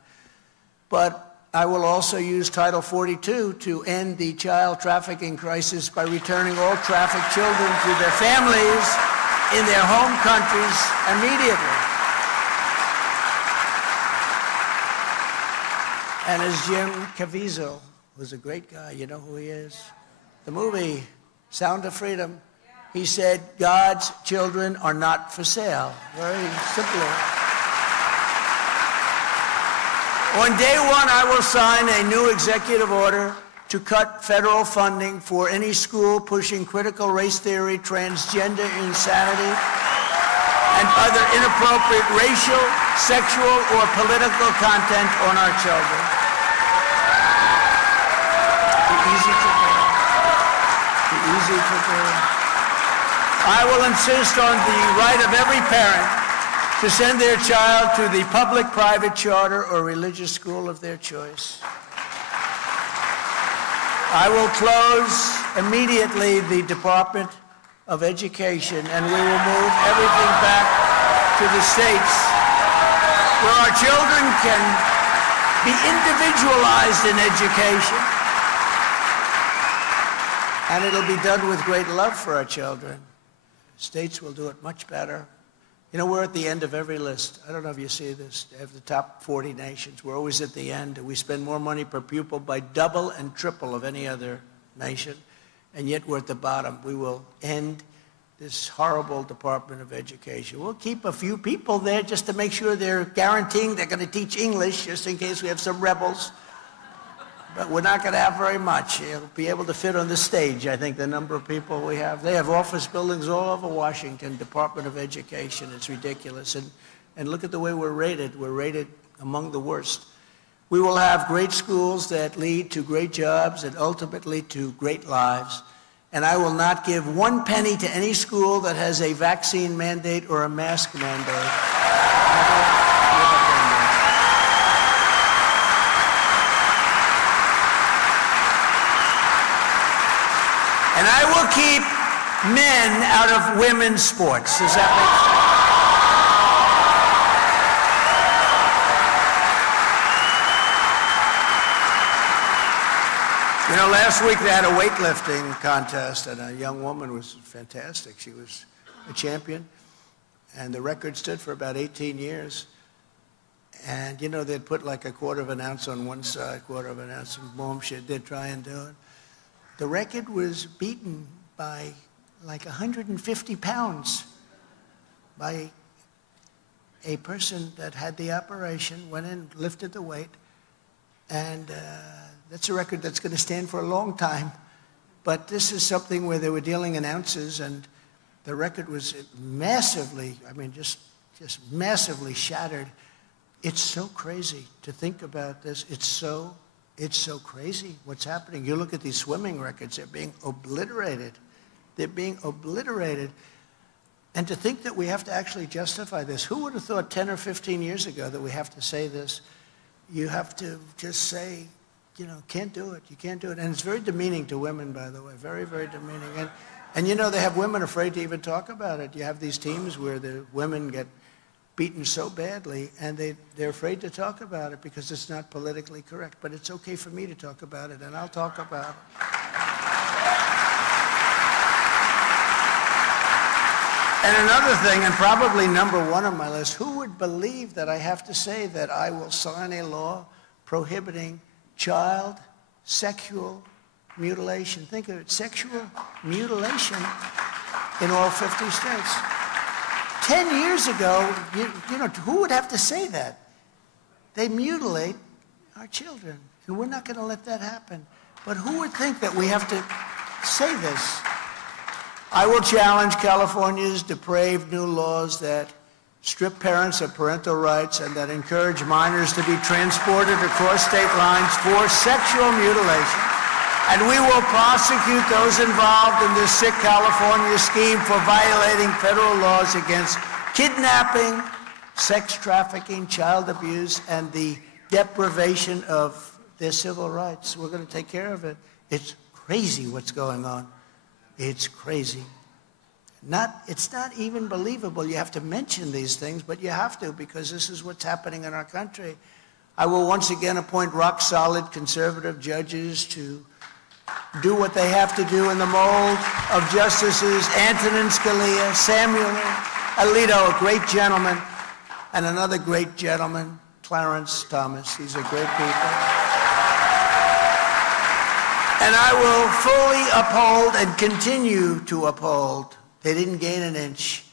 But I will also use Title 42 to end the child trafficking crisis by returning all trafficked children to their families in their home countries immediately. And as Jim Caviezel, who's a great guy, you know who he is? The movie Sound of Freedom, he said, God's children are not for sale. Very simple. On day 1, I will sign a new executive order to cut federal funding for any school pushing critical race theory, transgender insanity, and other inappropriate racial, sexual, or political content on our children. Be easy to do. Be easy to do. I will insist on the right of every parent to send their child to the public, private, charter, or religious school of their choice. I will close immediately the Department of Education, and we will move everything back to the states where our children can be individualized in education. And it'll be done with great love for our children. States will do it much better. You know, we're at the end of every list. I don't know if you see this. They have the top 40 nations. We're always at the end. We spend more money per pupil by double and triple of any other nation. And yet we're at the bottom. We will end this horrible Department of Education. We'll keep a few people there just to make sure they're guaranteeing they're going to teach English, just in case we have some rebels. But we're not going to have very much. You'll be able to fit on the stage, I think, the number of people we have. They have office buildings all over Washington, Department of Education. It's ridiculous. And look at the way we're rated. We're rated among the worst. We will have great schools that lead to great jobs and ultimately to great lives. And I will not give 1 penny to any school that has a vaccine mandate or a mask mandate. And I will keep men out of women's sports. Does that make sense? You know, last week they had a weightlifting contest, and a young woman was fantastic. She was a champion, and the record stood for about 18 years. And, you know, they'd put like a quarter of an ounce on one side, quarter of an ounce, and boom, they'd try and do it. The record was beaten by like 150 pounds by a person that had the operation, went in, lifted the weight, and that's a record that's going to stand for a long time. But this is something where they were dealing in ounces, and the record was massively, I mean, just massively shattered. It's so crazy to think about this. It's so crazy what's happening. You look at these swimming records, they're being obliterated. They're being obliterated. And to think that we have to actually justify this, who would have thought 10 or 15 years ago that we have to say this? You have to just say, you know, can't do it. You can't do it. And it's very demeaning to women, by the way, very, very demeaning. And you know, they have women afraid to even talk about it. You have these teams where the women get beaten so badly, and they're afraid to talk about it because it's not politically correct. But it's okay for me to talk about it, and I'll talk about it. And another thing, and probably number one on my list, who would believe that I have to say that I will sign a law prohibiting child sexual mutilation? Think of it, sexual mutilation in all 50 states. 10 years ago, you know, who would have to say that? They mutilate our children, and we're not going to let that happen. But who would think that we have to say this? I will challenge California's depraved new laws that strip parents of parental rights and that encourage minors to be transported across state lines for sexual mutilation. And we will prosecute those involved in this sick California scheme for violating federal laws against kidnapping, sex trafficking, child abuse, and the deprivation of their civil rights. We're going to take care of it. It's crazy what's going on. It's crazy. It's not even believable. You have to mention these things, but you have to, because this is what's happening in our country. I will once again appoint rock-solid conservative judges to do what they have to do in the mold of Justices Antonin Scalia, Samuel Alito, a great gentleman, and another great gentleman, Clarence Thomas. These are great people. And I will fully uphold and continue to uphold, they didn't gain an inch,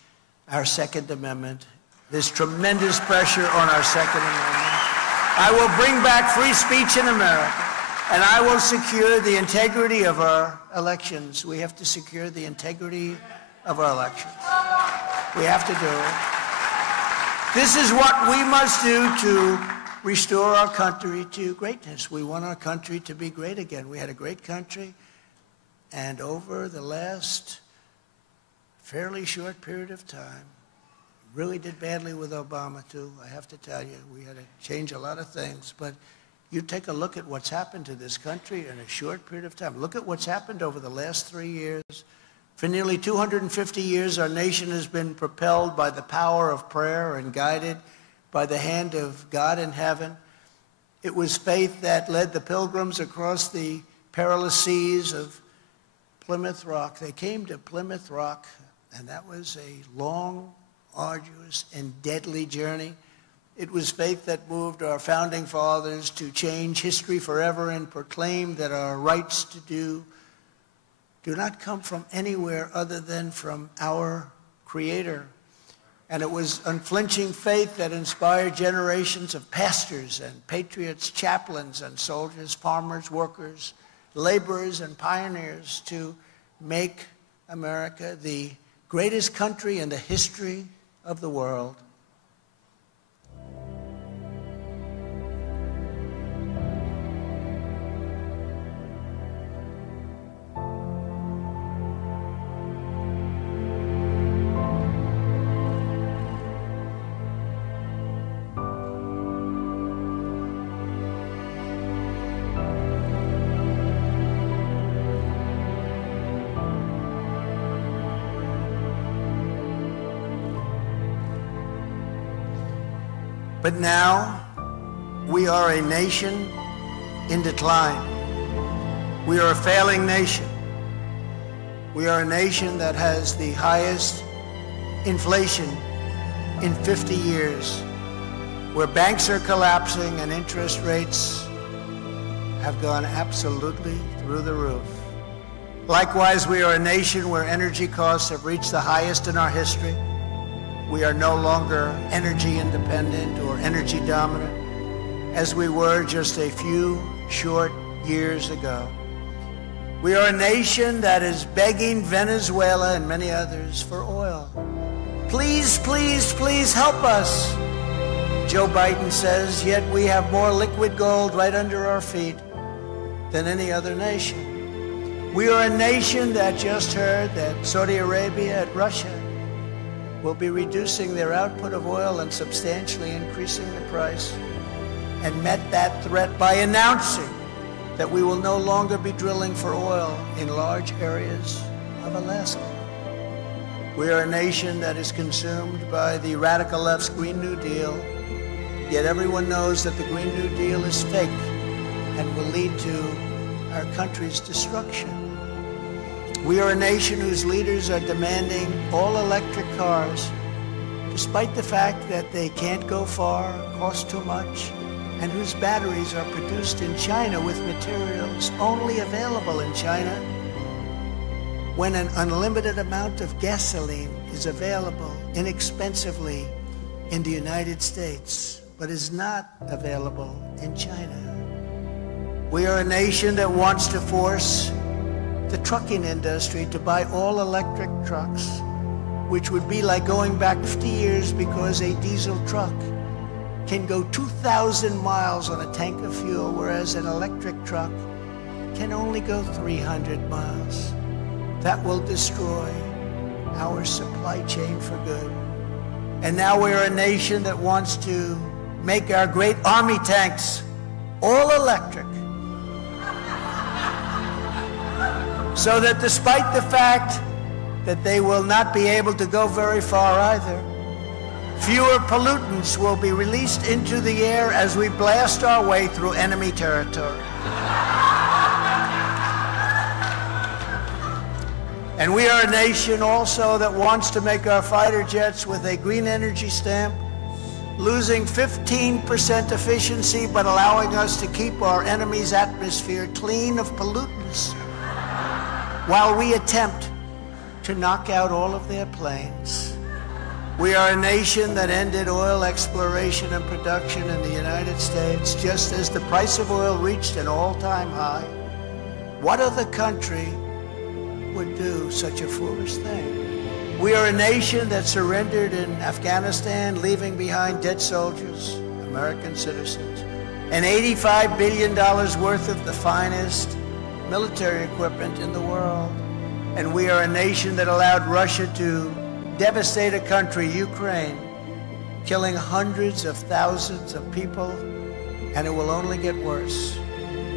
our Second Amendment. There's tremendous pressure on our Second Amendment. I will bring back free speech in America, and I will secure the integrity of our elections. We have to secure the integrity of our elections. We have to do it. This is what we must do to restore our country to greatness. We want our country to be great again. We had a great country, and over the last fairly short period of time. Really did badly with Obama, too, I have to tell you. We had to change a lot of things. But you take a look at what's happened to this country in a short period of time. Look at what's happened over the last 3 years. For nearly 250 years, our nation has been propelled by the power of prayer and guided by the hand of God in heaven. It was faith that led the pilgrims across the perilous seas of Plymouth Rock. They came to Plymouth Rock, and that was a long, arduous, and deadly journey. It was faith that moved our founding fathers to change history forever and proclaim that our rights to do not come from anywhere other than from our Creator. And it was unflinching faith that inspired generations of pastors and patriots, chaplains and soldiers, farmers, workers, laborers and pioneers to make America the greatest country in the history of the world. But now, we are a nation in decline. We are a failing nation. We are a nation that has the highest inflation in 50 years, where banks are collapsing and interest rates have gone absolutely through the roof. Likewise, we are a nation where energy costs have reached the highest in our history. We are no longer energy independent or energy dominant as we were just a few short years ago. We are a nation that is begging Venezuela and many others for oil. Please, please, please help us, Joe Biden says, yet we have more liquid gold right under our feet than any other nation. We are a nation that just heard that Saudi Arabia and Russia will be reducing their output of oil and substantially increasing the price, and met that threat by announcing that we will no longer be drilling for oil in large areas of Alaska. We are a nation that is consumed by the radical left's Green New Deal, yet everyone knows that the Green New Deal is fake and will lead to our country's destruction. We are a nation whose leaders are demanding all-electric cars, despite the fact that they can't go far, cost too much, and whose batteries are produced in China with materials only available in China, when an unlimited amount of gasoline is available inexpensively in the United States, but is not available in China. We are a nation that wants to force the trucking industry to buy all electric trucks, which would be like going back 50 years because a diesel truck can go 2,000 miles on a tank of fuel, whereas an electric truck can only go 300 miles. That will destroy our supply chain for good. And now we're a nation that wants to make our great army tanks all electric, so that despite the fact that they will not be able to go very far either, fewer pollutants will be released into the air as we blast our way through enemy territory. And we are a nation also that wants to make our fighter jets with a green energy stamp, losing 15% efficiency but allowing us to keep our enemy's atmosphere clean of pollutants, while we attempt to knock out all of their planes. We are a nation that ended oil exploration and production in the United States just as the price of oil reached an all-time high. What other country would do such a foolish thing? We are a nation that surrendered in Afghanistan, leaving behind dead soldiers, American citizens, and $85 billion worth of the finest military equipment in the world. And we are a nation that allowed Russia to devastate a country, Ukraine, killing hundreds of thousands of people, and it will only get worse.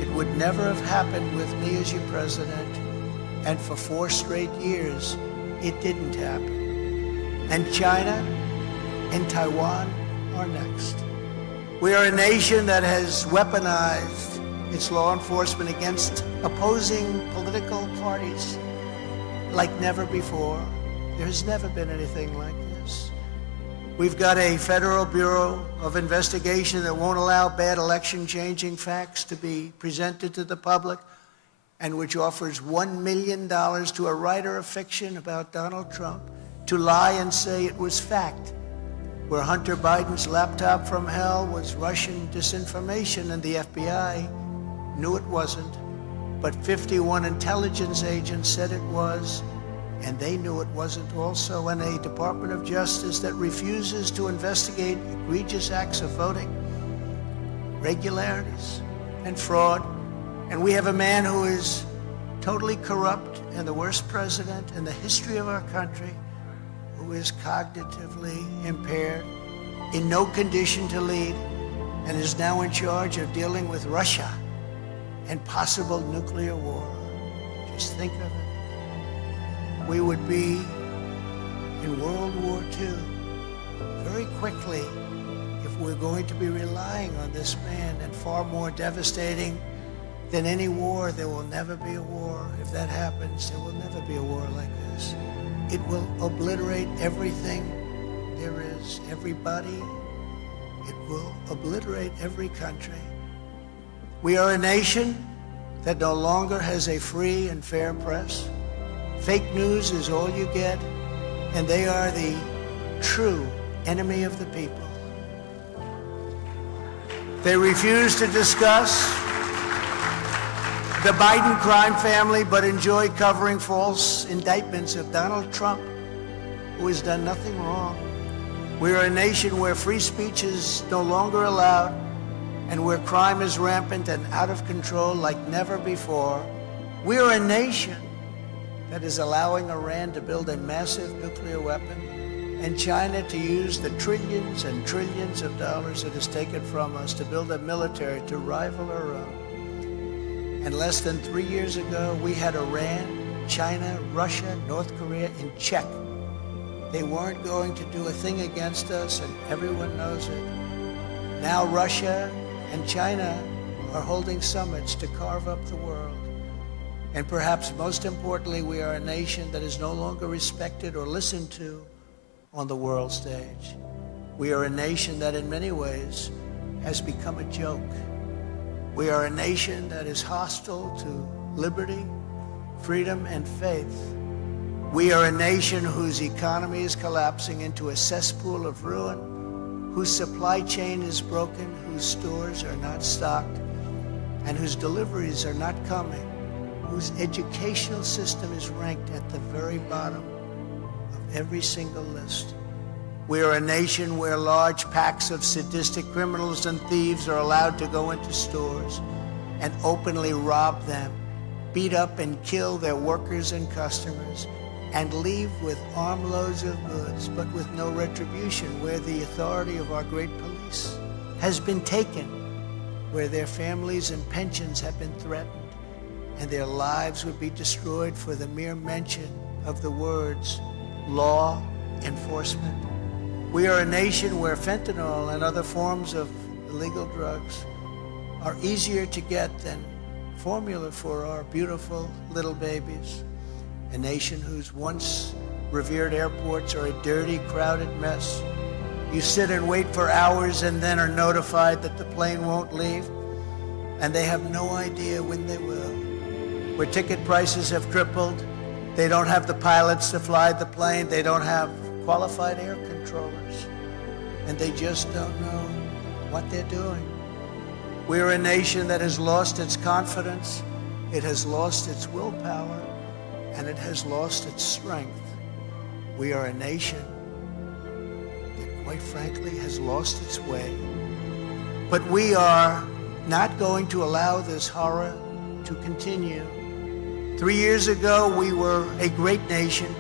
It would never have happened with me as your president, and for 4 straight years, it didn't happen. And China and Taiwan are next. We are a nation that has weaponized its law enforcement against opposing political parties like never before. There has never been anything like this. We've got a Federal Bureau of Investigation that won't allow bad election-changing facts to be presented to the public, and which offers $1 million to a writer of fiction about Donald Trump to lie and say it was fact, where Hunter Biden's laptop from hell was Russian disinformation, and the FBI knew it wasn't, but 51 intelligence agents said it was, and they knew it wasn't also, and a Department of Justice that refuses to investigate egregious acts of voting, irregularities, and fraud. And we have a man who is totally corrupt and the worst president in the history of our country, who is cognitively impaired, in no condition to lead, and is now in charge of dealing with Russia and possible nuclear war. Just think of it. We would be in World War II very quickly if we're going to be relying on this man, and far more devastating than any war. There will never be a war. If that happens, there will never be a war like this. It will obliterate everything there is, everybody. It will obliterate every country. We are a nation that no longer has a free and fair press. Fake news is all you get, and they are the true enemy of the people. They refuse to discuss the Biden crime family, but enjoy covering false indictments of Donald Trump, who has done nothing wrong. We are a nation where free speech is no longer allowed, and where crime is rampant and out of control like never before. We are a nation that is allowing Iran to build a massive nuclear weapon, and China to use the trillions and trillions of dollars it has taken from us to build a military to rival our own. And less than 3 years ago, we had Iran, China, Russia, North Korea in check. They weren't going to do a thing against us, and everyone knows it. Now Russia and China are holding summits to carve up the world. And perhaps most importantly, we are a nation that is no longer respected or listened to on the world stage. We are a nation that in many ways has become a joke. We are a nation that is hostile to liberty, freedom, and faith. We are a nation whose economy is collapsing into a cesspool of ruin, whose supply chain is broken, whose stores are not stocked, and whose deliveries are not coming, whose educational system is ranked at the very bottom of every single list. We are a nation where large packs of sadistic criminals and thieves are allowed to go into stores and openly rob them, beat up and kill their workers and customers, and leave with armloads of goods, but with no retribution, where the authority of our great police has been taken, where their families and pensions have been threatened, and their lives would be destroyed for the mere mention of the words law enforcement. We are a nation where fentanyl and other forms of illegal drugs are easier to get than formula for our beautiful little babies. A nation whose once revered airports are a dirty, crowded mess. You sit and wait for hours and then are notified that the plane won't leave, and they have no idea when they will. Where ticket prices have tripled, they don't have the pilots to fly the plane, they don't have qualified air controllers, and they just don't know what they're doing. We're a nation that has lost its confidence, it has lost its willpower, and it has lost its strength. We are a nation that, quite frankly, has lost its way. But we are not going to allow this horror to continue. 3 years ago, we were a great nation,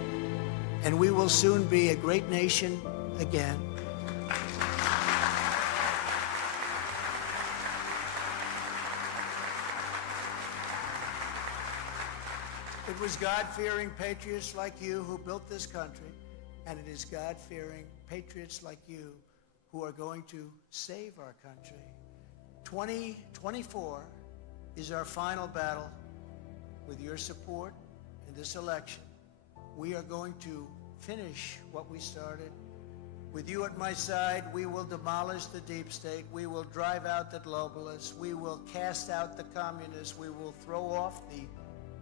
and we will soon be a great nation again. It was God-fearing patriots like you who built this country, and it is God-fearing patriots like you who are going to save our country. 2024 is our final battle. With your support in this election, we are going to finish what we started. With you at my side, we will demolish the deep state. We will drive out the globalists. We will cast out the communists. We will throw off the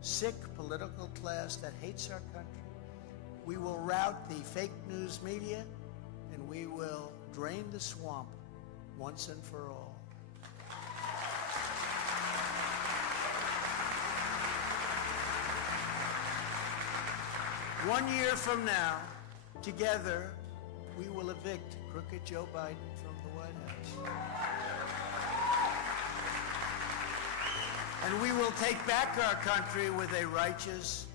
sick political class that hates our country. We will rout the fake news media, and we will drain the swamp once and for all. One year from now, together, we will evict crooked Joe Biden from the White House. And we will take back our country with a righteous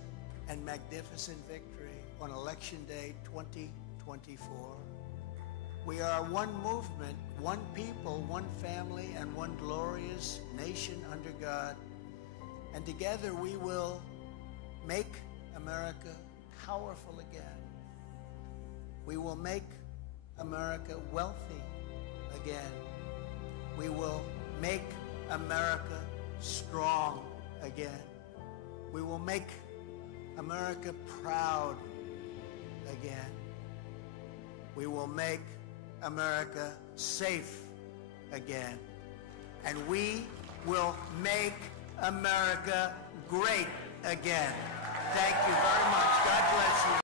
and magnificent victory on Election Day 2024. We are one movement, one people, one family, and one glorious nation under God. And together we will make America powerful again. We will make America wealthy again. We will make America strong again. We will make America proud again. We will make America safe again. And we will make America great again. Thank you very much. God bless you.